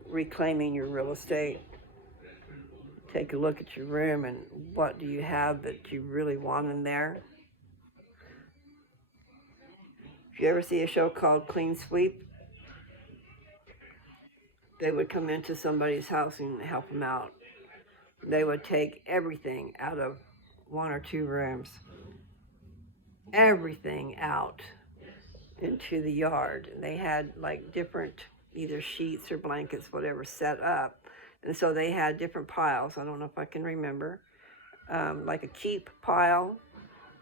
reclaiming your real estate. Take a look at your room and what do you have that you really want in there. If you ever see a show called Clean Sweep, they would come into somebody's house and help them out. They would take everything out of one or two rooms, everything out into the yard. And they had like different either sheets or blankets, whatever, set up. And so they had different piles. I don't know if I can remember. Like a keep pile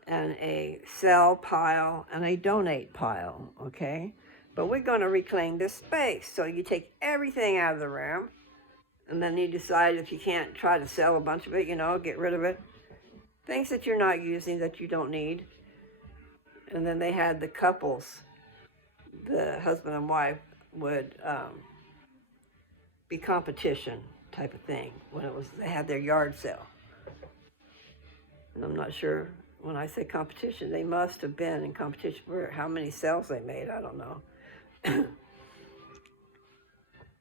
and a sell pile and a donate pile, okay? But we're going to reclaim this space. So you take everything out of the room, and then you decide if you can't try to sell a bunch of it, get rid of it. Things that you're not using that you don't need. And then they had the couples, the husband and wife would be competition type of thing when they had their yard sale. And I'm not sure, when I say competition, they must have been in competition for how many sales they made, I don't know.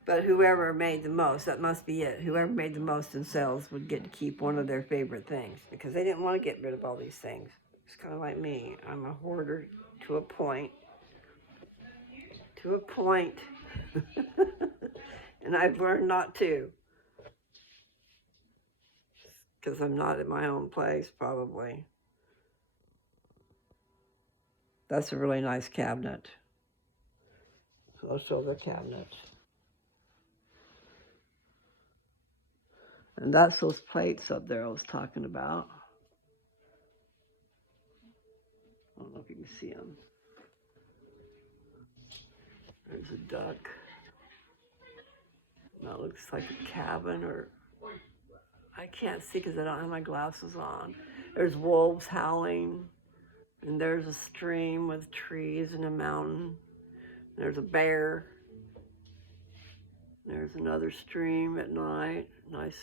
But whoever made the most, that must be it. Whoever made the most in sales would get to keep one of their favorite things because they didn't want to get rid of all these things. It's kind of like me. I'm a hoarder to a point. To a point. And I've learned not to. Because I'm not at my own place, probably. That's a really nice cabinet. So I'll show the cabinet. And that's those plates up there I was talking about. I don't know if you can see them. There's a duck. That looks like a cabin, or I can't see because I don't have my glasses on. There's wolves howling, and there's a stream with trees and a mountain. There's a bear. There's another stream at night. Nice.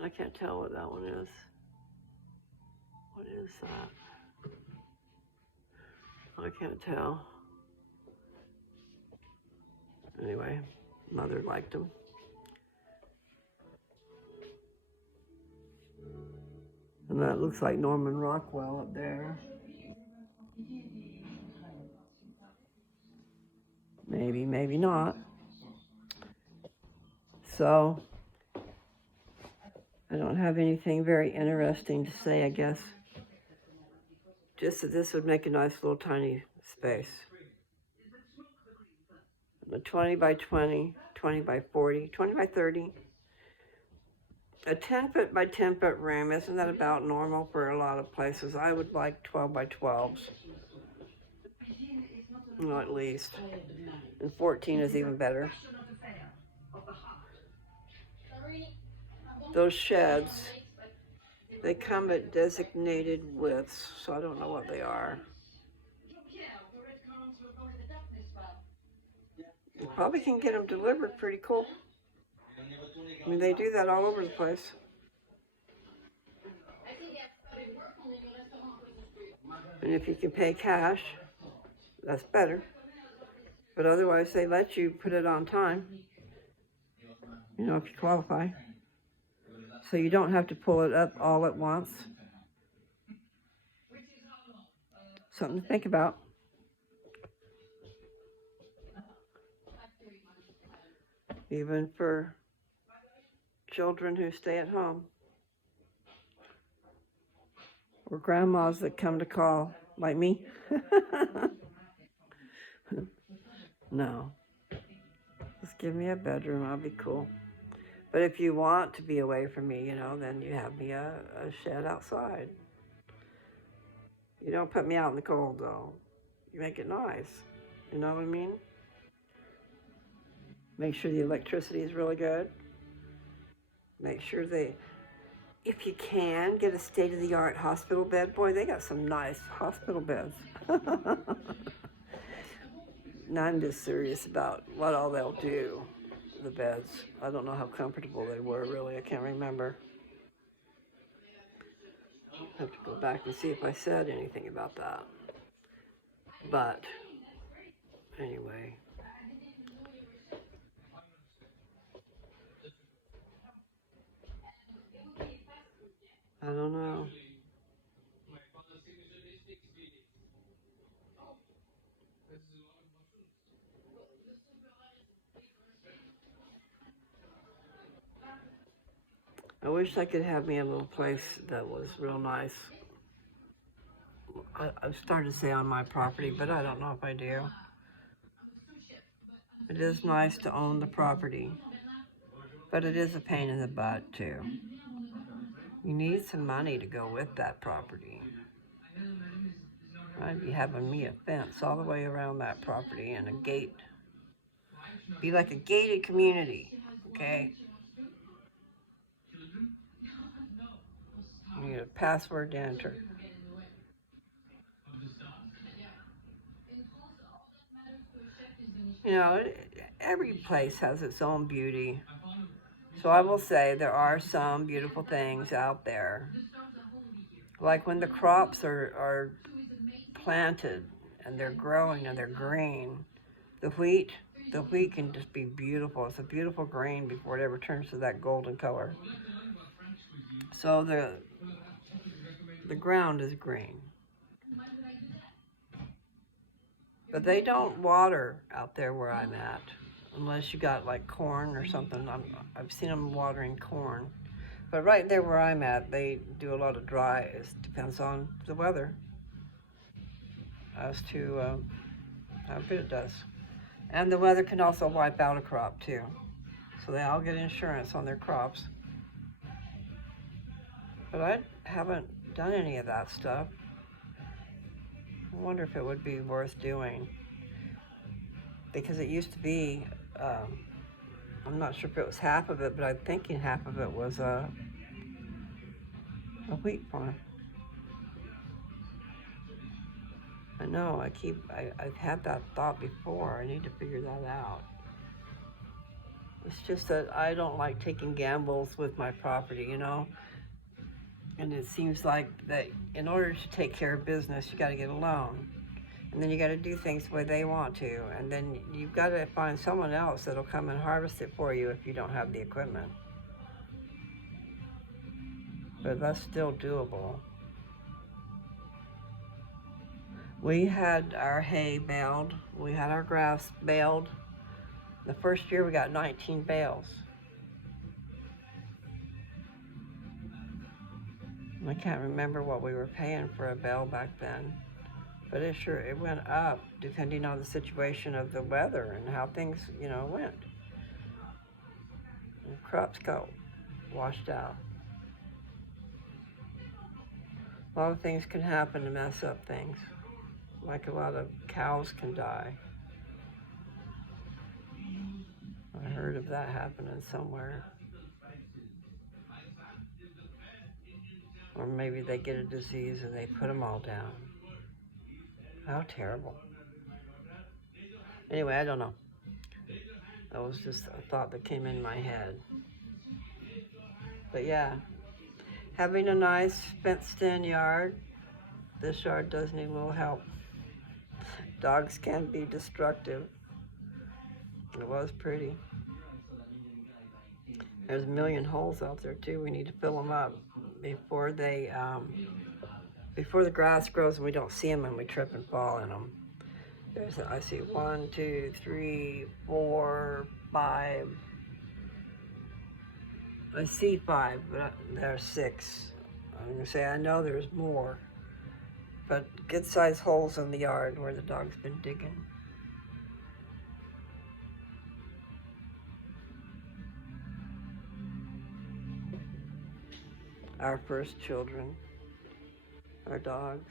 I can't tell what that one is. What is that? I can't tell. Anyway, Mother liked them. And that looks like Norman Rockwell up there. Maybe, maybe not. So, I don't have anything very interesting to say, I guess. Just that this would make a nice little tiny space. A 20 by 20, 20 by 40, 20 by 30. A 10 foot by 10 foot room, isn't that about normal for a lot of places? I would like 12 by 12s. No, at least. And 14 is even better. Those sheds, they come at designated widths, so I don't know what they are. You probably can get them delivered pretty cool. I mean, they do that all over the place. And if you can pay cash, that's better. But otherwise, they let you put it on time, if you qualify. So you don't have to pull it up all at once. Something to think about. Even for children who stay at home. Or grandmas that come to call, like me. No. Just give me a bedroom, I'll be cool. But if you want to be away from me, then you have me a shed outside. You don't put me out in the cold, though. You make it nice. You know what I mean? Make sure the electricity is really good. Make sure if you can, get a state-of-the-art hospital bed. Boy, they got some nice hospital beds. Now, I'm just serious about what all they'll do, the beds. I don't know how comfortable they were, really. I can't remember. I have to go back and see if I said anything about that. But anyway. I don't know. I wish I could have me a little place that was real nice. I've started to say on my property, but I don't know if I do. It is nice to own the property, but it is a pain in the butt too. You need some money to go with that property. I'd be having me a fence all the way around that property and a gate. Be like a gated community, okay? You need a password to enter. You know, every place has its own beauty. So I will say there are some beautiful things out there. Like when the crops are planted and they're growing and they're green, the wheat can just be beautiful. It's a beautiful green before it ever turns to that golden color. So the ground is green. But they don't water out there where I'm at, unless you got like corn or something. I've seen them watering corn. But right there where I'm at, they do a lot of dry. It depends on the weather as to how good it does. And the weather can also wipe out a crop too. So they all get insurance on their crops. But I haven't done any of that stuff. I wonder if it would be worth doing. Because it used to be, I'm not sure if it was half of it, but I'm thinking half of it was a wheat farm. I know, I've had that thought before. I need to figure that out. It's just that I don't like taking gambles with my property, you know? And it seems like that in order to take care of business, you got to get a loan. And then you got to do things the way they want to. And then you've got to find someone else that'll come and harvest it for you if you don't have the equipment. But that's still doable. We had our hay baled. We had our grass baled. The first year we got 19 bales. I can't remember what we were paying for a bale back then, but it went up depending on the situation of the weather and how things, went. And crops got washed out. A lot of things can happen to mess up things, like a lot of cows can die. I heard of that happening somewhere. Or maybe they get a disease and they put them all down. How terrible. Anyway, I don't know. That was just a thought that came in my head. But yeah, having a nice fenced-in yard, this yard does need a little help. Dogs can be destructive. It was pretty. There's a million holes out there too. We need to fill them up before the grass grows and we don't see them and we trip and fall in them. I see 1, 2, 3, 4, 5. I see 5, but there are 6. I'm gonna say I know there's more, but good sized holes in the yard where the dog's been digging. Our first children, our dogs.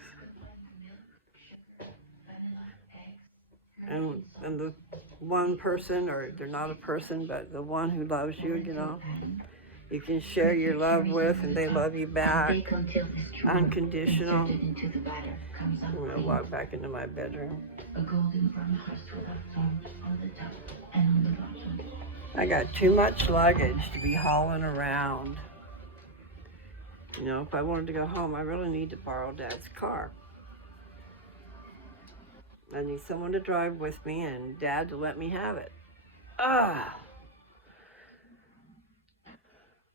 And the one person, or they're not a person, but the one who loves you, you can share your love with and they love you back. Unconditional. I'm gonna walk back into my bedroom. I got too much luggage to be hauling around. You know, if I wanted to go home, I really need to borrow Dad's car. I need someone to drive with me and Dad to let me have it. Ah!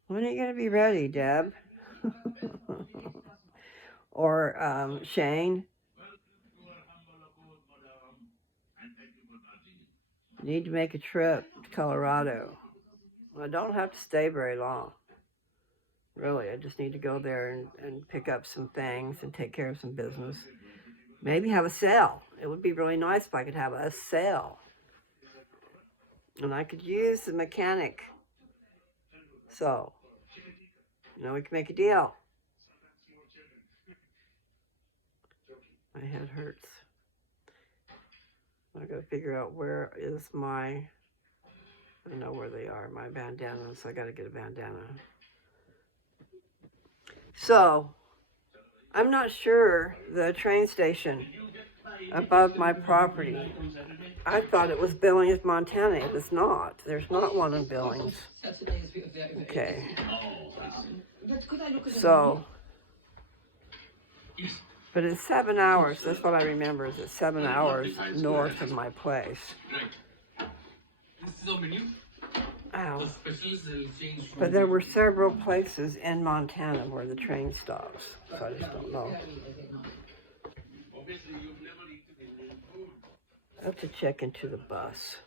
When are you going to be ready, Deb? Or Shane? Need to make a trip to Colorado. I don't have to stay very long. Really, I just need to go there and pick up some things and take care of some business. Maybe have a sale. It would be really nice if I could have a sale. And I could use the mechanic. So, you know, we can make a deal. My head hurts. I gotta figure out where is my, I know where they are, my bandanas. I gotta get a bandana. So, I'm not sure the train station above my property. I thought it was Billings, Montana. It is not. There's not one in Billings. Okay. So, but it's 7 hours. That's what I remember. Is it's 7 hours north of my place. Ow. But there were several places in Montana where the train stops. So I just don't know. I have to check into the bus.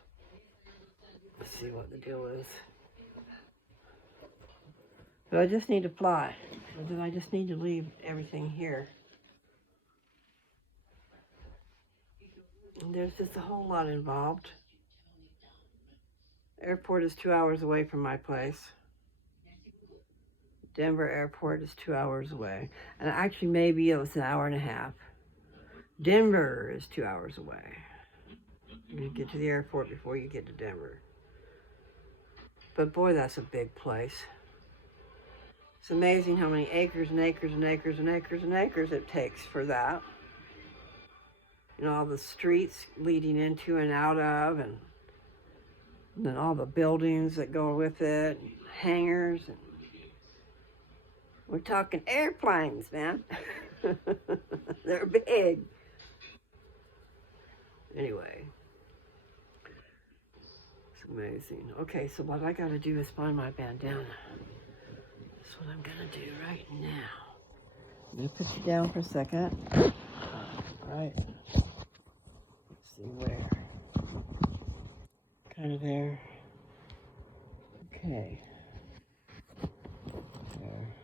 Let's see what the deal is. But I just need to fly. And then I just need to leave everything here. And there's just a whole lot involved. Airport is 2 hours away from my place. Denver Airport is 2 hours away. And actually, maybe it was an hour and a half. Denver is 2 hours away. You get to the airport before you get to Denver. But boy, that's a big place. It's amazing how many acres and acres and acres and acres and acres it takes for that. You know, all the streets leading into and out of, and then all the buildings that go with it, and hangars. And we're talking airplanes, man. They're big. Anyway, it's amazing. Okay, so what I gotta do is find my bandana. That's what I'm gonna do right now. I'm gonna put you down for a second. All right. Let's see where. Kind of there. Okay. There.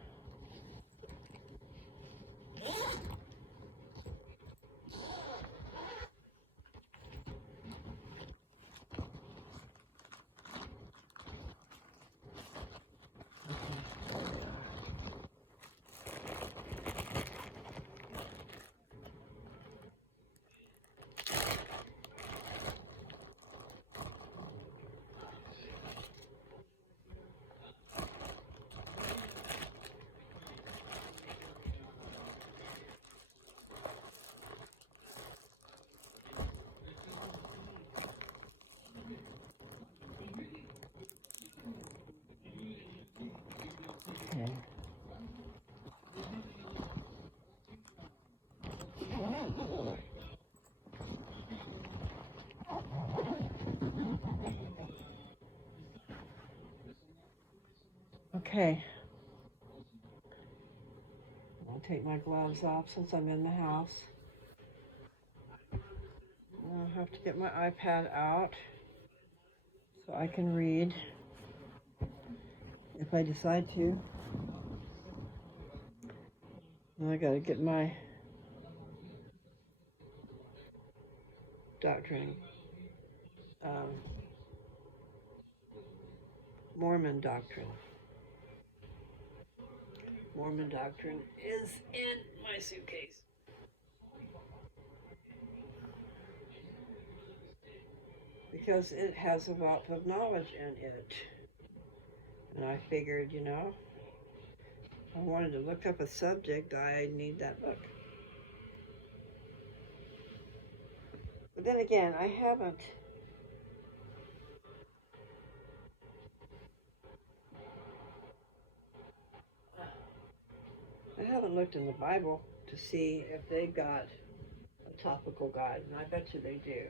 Okay. Okay. I'll take my gloves off since I'm in the house. I'll have to get my iPad out so I can read if I decide to. And I gotta get my doctrine, Mormon doctrine. Mormon doctrine is in my suitcase. Because it has a wealth of knowledge in it. And I figured, you know, if I wanted to look up a subject, I need that book. But then again, I haven't haven't looked in the Bible to see if they've got a topical guide, and I bet you they do.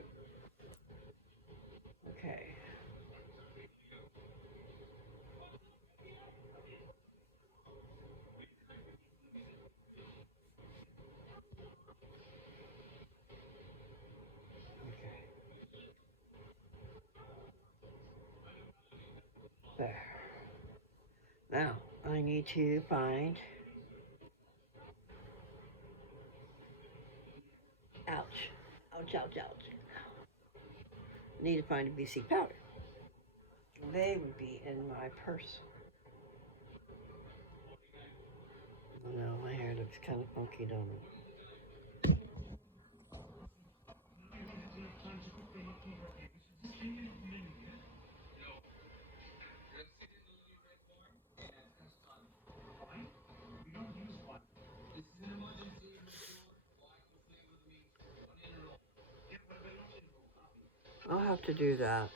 Okay. Okay. There. Now, I need to find, ouch, ouch, ouch, ouch. I need to find a BC powder. They would be in my purse. Oh no, my hair looks kind of funky, don't it? I'll have to do that.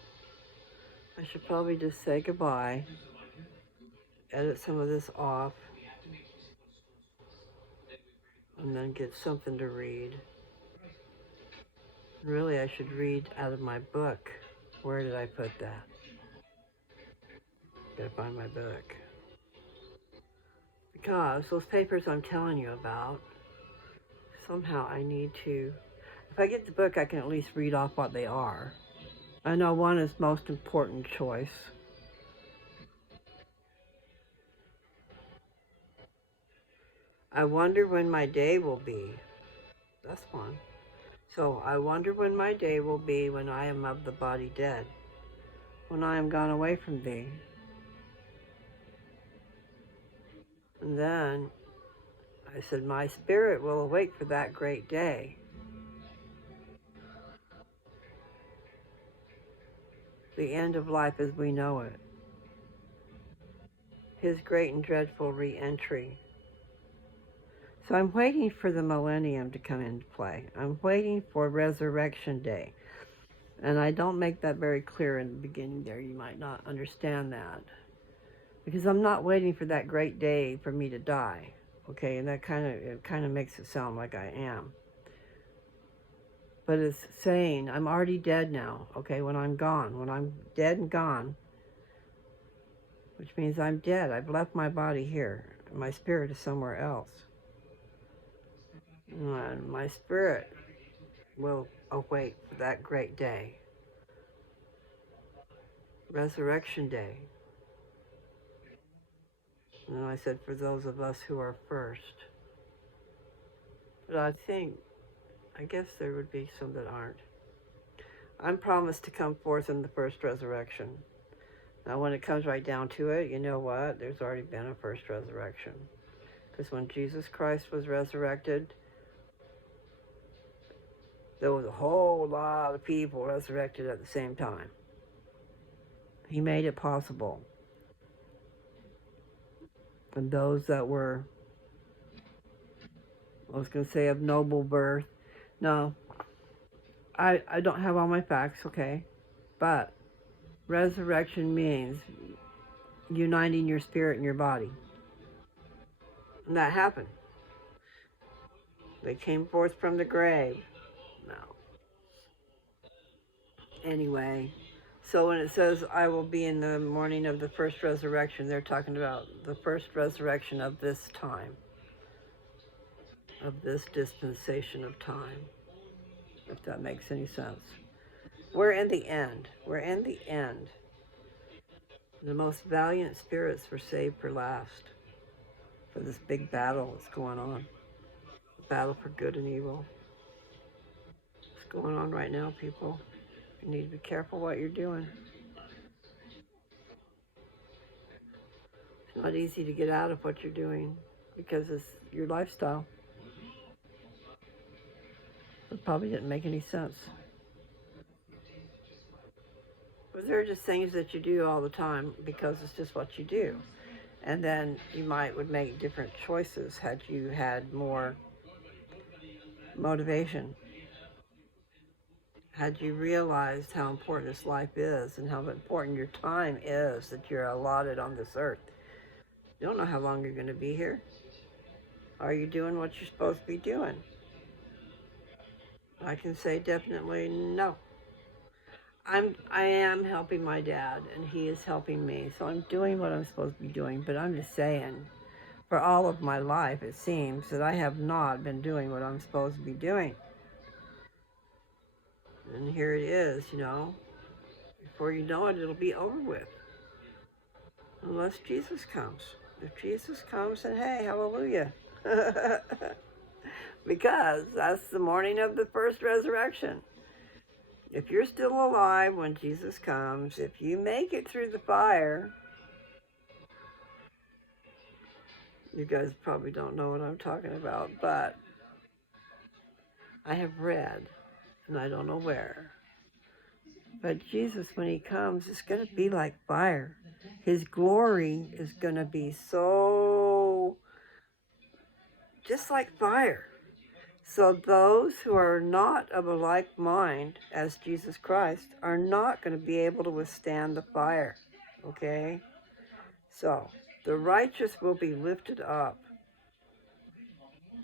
I should probably just say goodbye, edit some of this off, and then get something to read. Really, I should read out of my book. Where did I put that? Gotta find my book. Because those papers I'm telling you about, somehow I need to, if I get the book, I can at least read off what they are. I know one is most important choice. I wonder when my day will be. That's one. So I wonder when my day will be when I am of the body dead, when I am gone away from thee. And then I said, my spirit will awake for that great day. The end of life as we know it. His great and dreadful re-entry. So I'm waiting for the millennium to come into play. I'm waiting for Resurrection Day. And I don't make that very clear in the beginning there. You might not understand that. Because I'm not waiting for that great day for me to die. Okay, and that kind of makes it sound like I am. But it's saying I'm already dead now, okay, when I'm gone. When I'm dead and gone, which means I'm dead. I've left my body here. My spirit is somewhere else. And my spirit will await for that great day. Resurrection Day. And I said, for those of us who are first. But I guess there would be some that aren't. I'm promised to come forth in the first resurrection. Now, when it comes right down to it, you know what? There's already been a first resurrection. Because when Jesus Christ was resurrected, there was a whole lot of people resurrected at the same time. He made it possible. And those that were, I was going to say, of noble birth. No, I don't have all my facts, okay? But resurrection means uniting your spirit and your body. And that happened. They came forth from the grave. No. Anyway, so when it says, I will be in the morning of the first resurrection, they're talking about the first resurrection of this time, of this dispensation of time, if that makes any sense. We're in the end. We're in the end. The most valiant spirits were saved for last, for this big battle that's going on. The battle for good and evil. It's going on right now, people. You need to be careful what you're doing. It's not easy to get out of what you're doing because it's your lifestyle. It probably didn't make any sense. But there are just things that you do all the time because it's just what you do. And then you would make different choices had you had more motivation. Had you realized how important this life is and how important your time is that you're allotted on this earth. You don't know how long you're going to be here. Are you doing what you're supposed to be doing? I can say definitely no. I am helping my dad, and he is helping me. So I'm doing what I'm supposed to be doing. But I'm just saying, for all of my life, it seems that I have not been doing what I'm supposed to be doing. And here it is, Before you know it, it'll be over with. Unless Jesus comes. If Jesus comes, then hey, hallelujah. Because that's the morning of the first resurrection. If you're still alive when Jesus comes, if you make it through the fire, you guys probably don't know what I'm talking about, but I have read, and I don't know where. But Jesus, when he comes, it's going to be like fire. His glory is going to be so just like fire. So those who are not of a like mind as Jesus Christ are not going to be able to withstand the fire. Okay? So the righteous will be lifted up,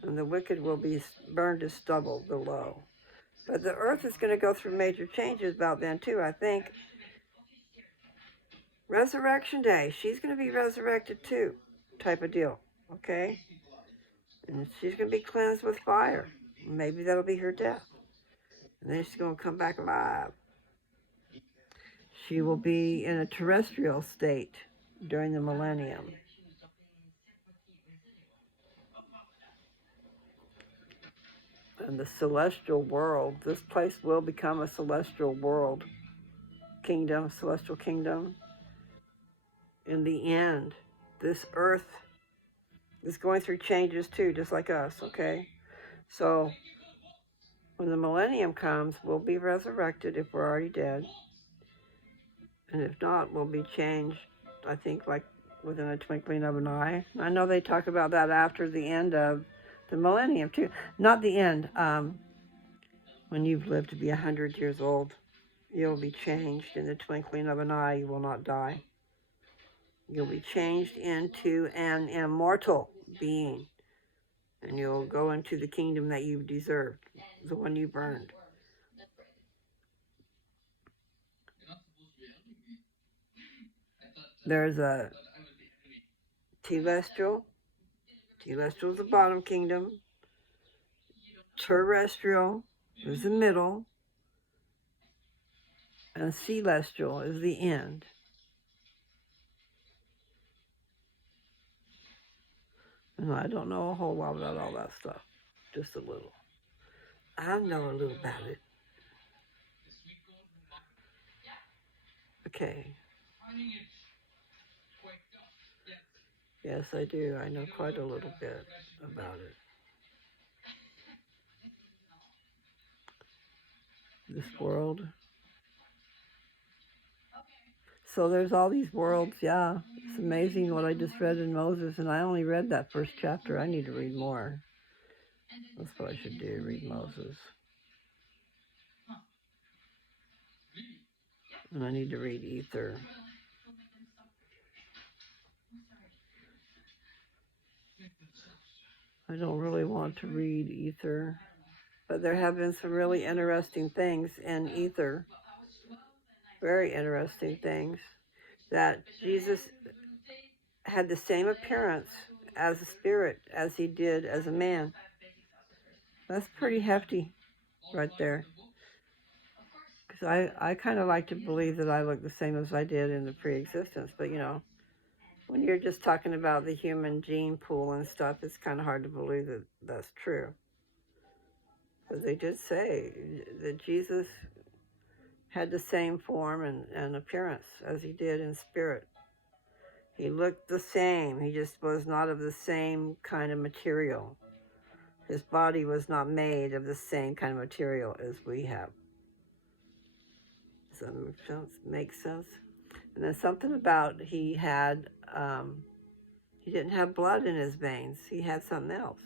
and the wicked will be burned to stubble below. But the earth is going to go through major changes about then too, I think. Resurrection Day, she's going to be resurrected too, type of deal. Okay? And she's going to be cleansed with fire. Maybe that'll be her death. And then she's going to come back alive. She will be in a terrestrial state during the millennium. And the celestial world, this place will become a celestial world, kingdom, celestial kingdom. In the end, this earth is going through changes too, just like us, okay? So when the millennium comes, we'll be resurrected if we're already dead. And if not, we'll be changed, I think, like within a twinkling of an eye. I know they talk about that after the end of the millennium too. Not the end. When you've lived to be 100 years old, you'll be changed in the twinkling of an eye. You will not die. You'll be changed into an immortal being. And you'll go into the kingdom that you've deserved, the one you've earned. There's a telestial. Telestial is the bottom kingdom. Terrestrial is the middle. And celestial is the end. And I don't know a whole lot about all that stuff. Just a little. I know a little about it. Okay. Yes, I do. I know quite a little bit about it. This world. So there's all these worlds, yeah. It's amazing what I just read in Moses, and I only read that first chapter. I need to read more. That's what I should do, read Moses. And I need to read Ether. I don't really want to read Ether, but there have been some really interesting things in Ether. Very interesting things. That Jesus had the same appearance as a spirit as he did as a man. That's pretty hefty right there. Because I kind of like to believe that I look the same as I did in the pre-existence. But, when you're just talking about the human gene pool and stuff, it's kind of hard to believe that that's true. But they did say that Jesus had the same form and appearance as he did in spirit. He looked the same. He just was not of the same kind of material. His body was not made of the same kind of material as we have. Does that make sense? And then something about he didn't have blood in his veins. He had something else.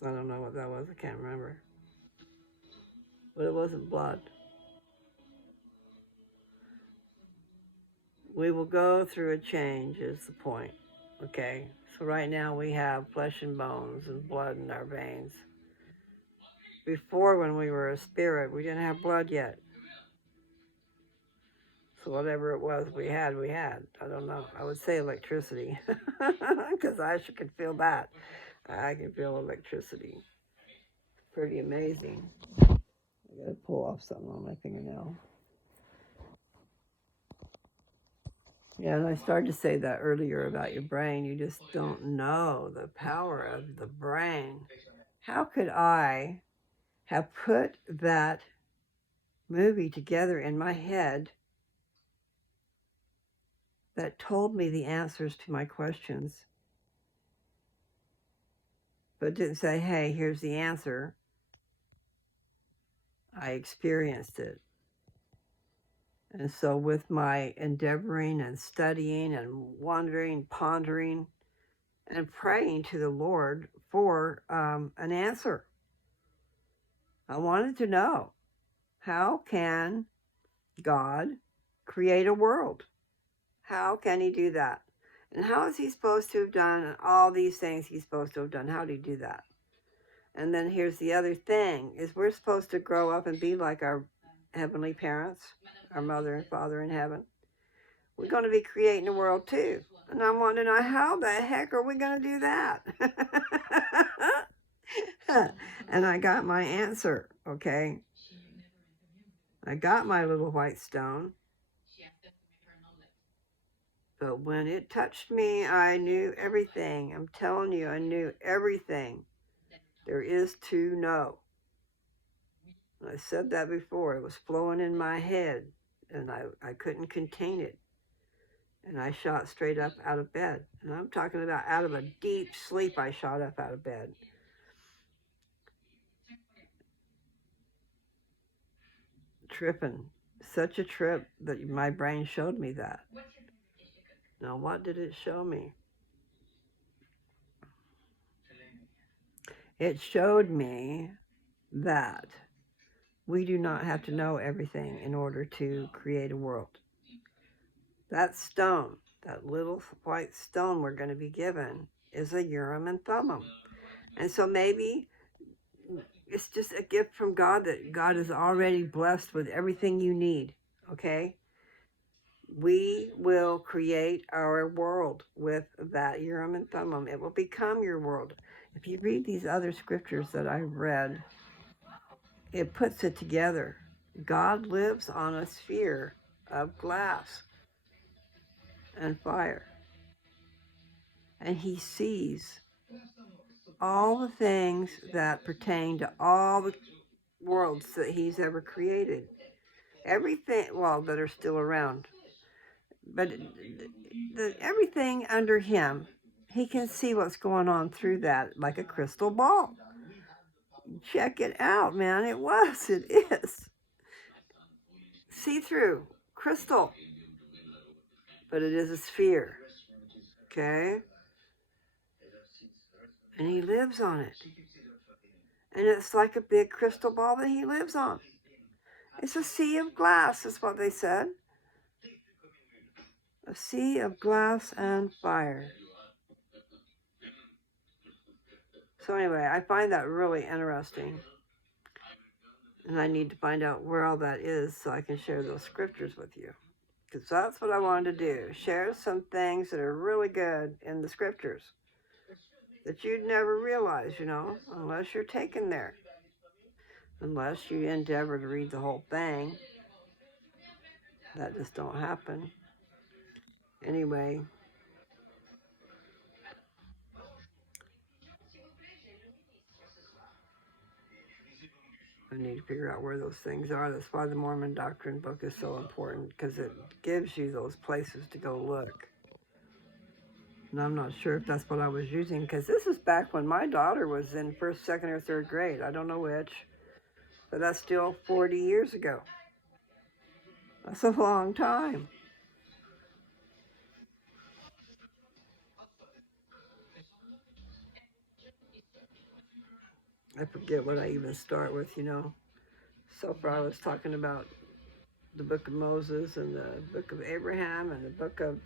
So I don't know what that was. I can't remember. But it wasn't blood. We will go through a change is the point. Okay, so right now we have flesh and bones and blood in our veins. Before, when we were a spirit, we didn't have blood yet. So whatever it was we had, we had. I don't know. I would say electricity, because I sure could feel that. I can feel electricity. Pretty amazing. I gotta pull off something on my fingernail. Yeah, and I started to say that earlier about your brain. You just don't know the power of the brain. How could I have put that movie together in my head that told me the answers to my questions, but didn't say, hey, here's the answer? I experienced it. And so, with my endeavoring and studying and wondering, pondering, and praying to the Lord for an answer, I wanted to know, how can God create a world? How can He do that? And how is He supposed to have done all these things He's supposed to have done? How did He do that? And then here's the other thing, is we're supposed to grow up and be like our heavenly parents, our mother and father in heaven. We're going to be creating a world too. And I want to know, how the heck are we going to do that? And I got my answer, okay? I got my little white stone. But when it touched me, I knew everything. I'm telling you, I knew everything there is to know. I said that before. It was flowing in my head, and I couldn't contain it. And I shot straight up out of bed. And I'm talking about out of a deep sleep, I shot up out of bed. Tripping. Such a trip that my brain showed me that. Now, what did it show me? It showed me that we do not have to know everything in order to create a world. That stone, that little white stone we're going to be given, is a Urim and Thummim. And so maybe it's just a gift from God that God is already blessed with everything you need, okay? We will create our world with that Urim and Thummim. It will become your world. If you read these other scriptures that I read, it puts it together. God lives on a sphere of glass and fire. And He sees all the things that pertain to all the worlds that He's ever created. Everything, well, that are still around. But everything under Him, He can see what's going on through that like a crystal ball. Check it out, man. It is. See-through, crystal. But it is a sphere. Okay? And He lives on it. And it's like a big crystal ball that He lives on. It's a sea of glass, is what they said. A sea of glass and fire. So anyway, I find that really interesting. And I need to find out where all that is so I can share those scriptures with you. Because that's what I wanted to do. Share some things that are really good in the scriptures that you'd never realize, unless you're taken there. Unless you endeavor to read the whole thing. That just don't happen. Anyway. I need to figure out where those things are. That's why the Mormon Doctrine book is so important, because it gives you those places to go look. And I'm not sure if that's what I was using, because this is back when my daughter was in first, second, or third grade. I don't know which, but that's still 40 years ago. That's a long time. I forget what I even start with, So far I was talking about the book of Moses and the book of Abraham and the book of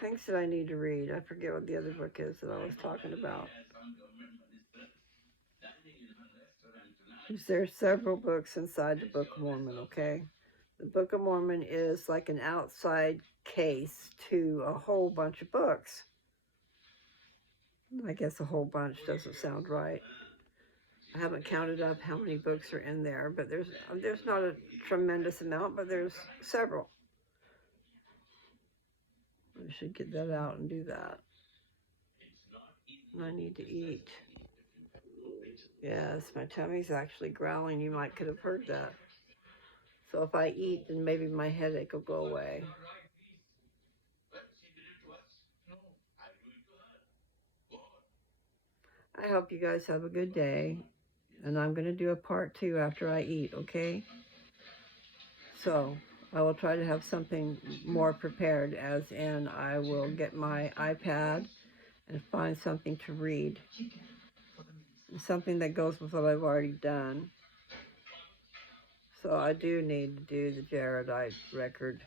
things that I need to read. I forget what the other book is that I was talking about. There's several books inside the Book of Mormon, okay? The Book of Mormon is like an outside case to a whole bunch of books. I guess a whole bunch doesn't sound right. I haven't counted up how many books are in there, but there's not a tremendous amount, but there's several. I should get that out and do that. I need to eat. Yes, my tummy's actually growling. You might could have heard that. So if I eat, then maybe my headache will go away. I hope you guys have a good day. And I'm going to do a part 2 after I eat, okay? So I will try to have something more prepared, as in I will get my iPad and find something to read. Something that goes with what I've already done. So I do need to do the Jaredite record.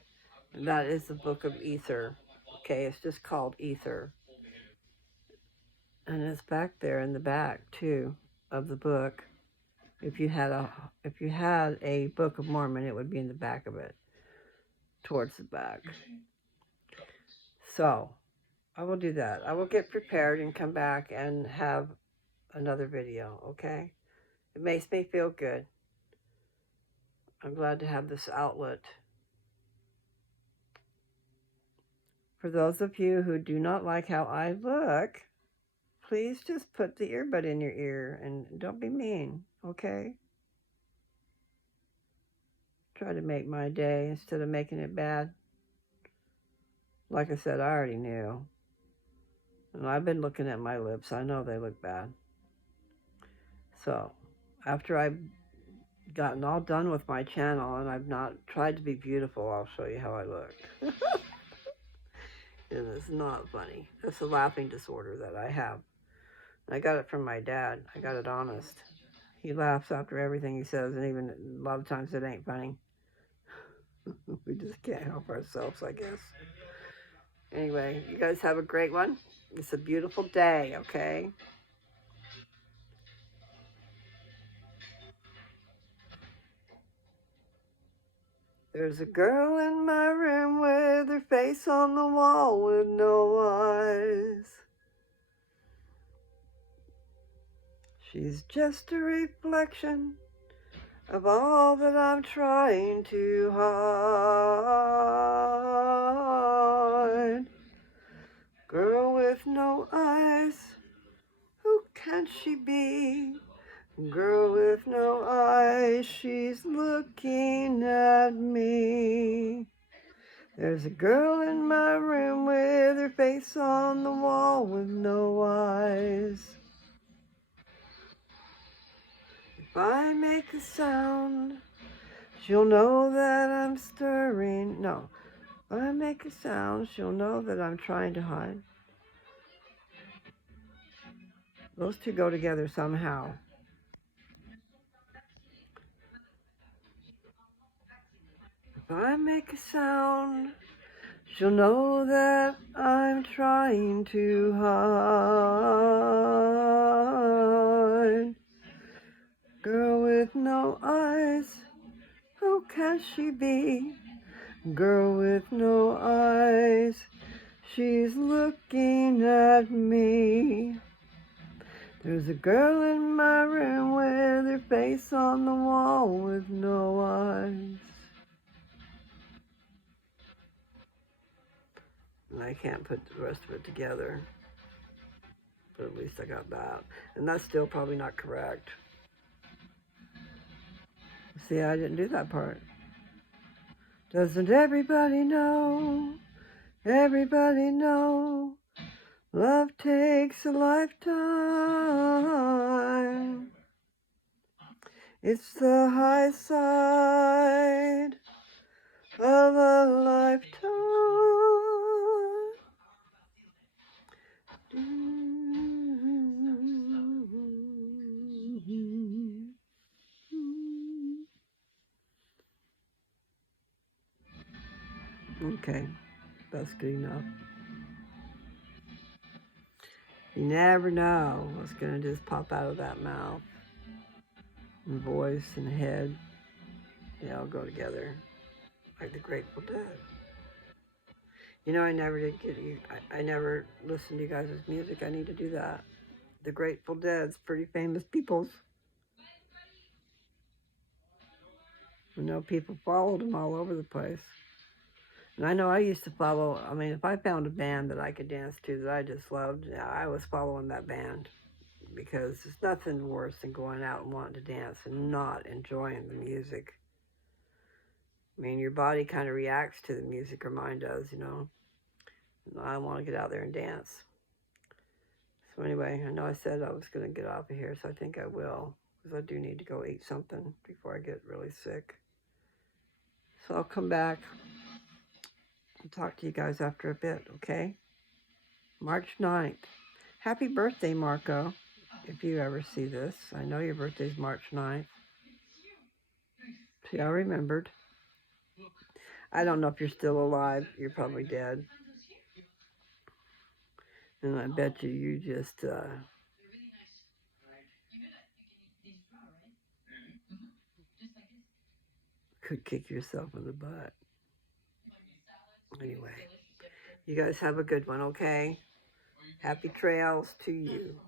And that is the Book of Ether. Okay, it's just called Ether. And it's back there in the back too of the book. If you had a Book of Mormon, it would be in the back of it, towards the back. So I will do that. I will get prepared and come back and have another video, okay? It makes me feel good. I'm glad to have this outlet. For those of you who do not like how I look, please just put the earbud in your ear and don't be mean, okay? Try to make my day instead of making it bad. Like I said, I already knew. And I've been looking at my lips. I know they look bad. So, after I've gotten all done with my channel and I've not tried to be beautiful, I'll show you how I look. And it's not funny. It's a laughing disorder that I have. I got it from my dad. I got it honest. He laughs after everything he says, and even a lot of times it ain't funny. We just can't help ourselves, I guess. Anyway, you guys have a great one. It's a beautiful day, okay? There's a girl in my room with her face on the wall with no eyes. She's just a reflection of all that I'm trying to hide. Girl with no eyes, who can she be? Girl with no eyes, she's looking at me. There's a girl in my room with her face on the wall with no eyes. If I make a sound, she'll know that I'm stirring. No, if I make a sound, she'll know that I'm trying to hide. Those two go together somehow. If I make a sound, she'll know that I'm trying to hide. Girl with no eyes, who can she be? Girl with no eyes, she's looking at me. There's a girl in my room with her face on the wall with no eyes. And I can't put the rest of it together. But at least I got that. And that's still probably not correct. See, I didn't do that part. Doesn't everybody know? Everybody know? Love takes a lifetime. It's the high side of a lifetime. Okay, that's good enough. You never know what's going to just pop out of that mouth. And voice and head, they all go together like the Grateful Dead. You know, I never did get you. I never listened to you guys' music. I need to do that. The Grateful Dead's pretty famous peoples. I know people followed them all over the place. And I know I used to follow, I mean, if I found a band that I could dance to that I just loved, I was following that band. Because there's nothing worse than going out and wanting to dance and not enjoying the music. I mean, your body kind of reacts to the music, or mine does, you know. And I want to get out there and dance. So anyway, I know I said I was going to get off of here, so I think I will. Because I do need to go eat something before I get really sick. So I'll come back and talk to you guys after a bit, okay? March 9th. Happy birthday, Marco, if you ever see this. I know your birthday's March 9th. See, I remembered. I don't know if you're still alive. You're probably dead. And I bet you just could kick yourself in the butt. Anyway, you guys have a good one, okay? Happy trails to you.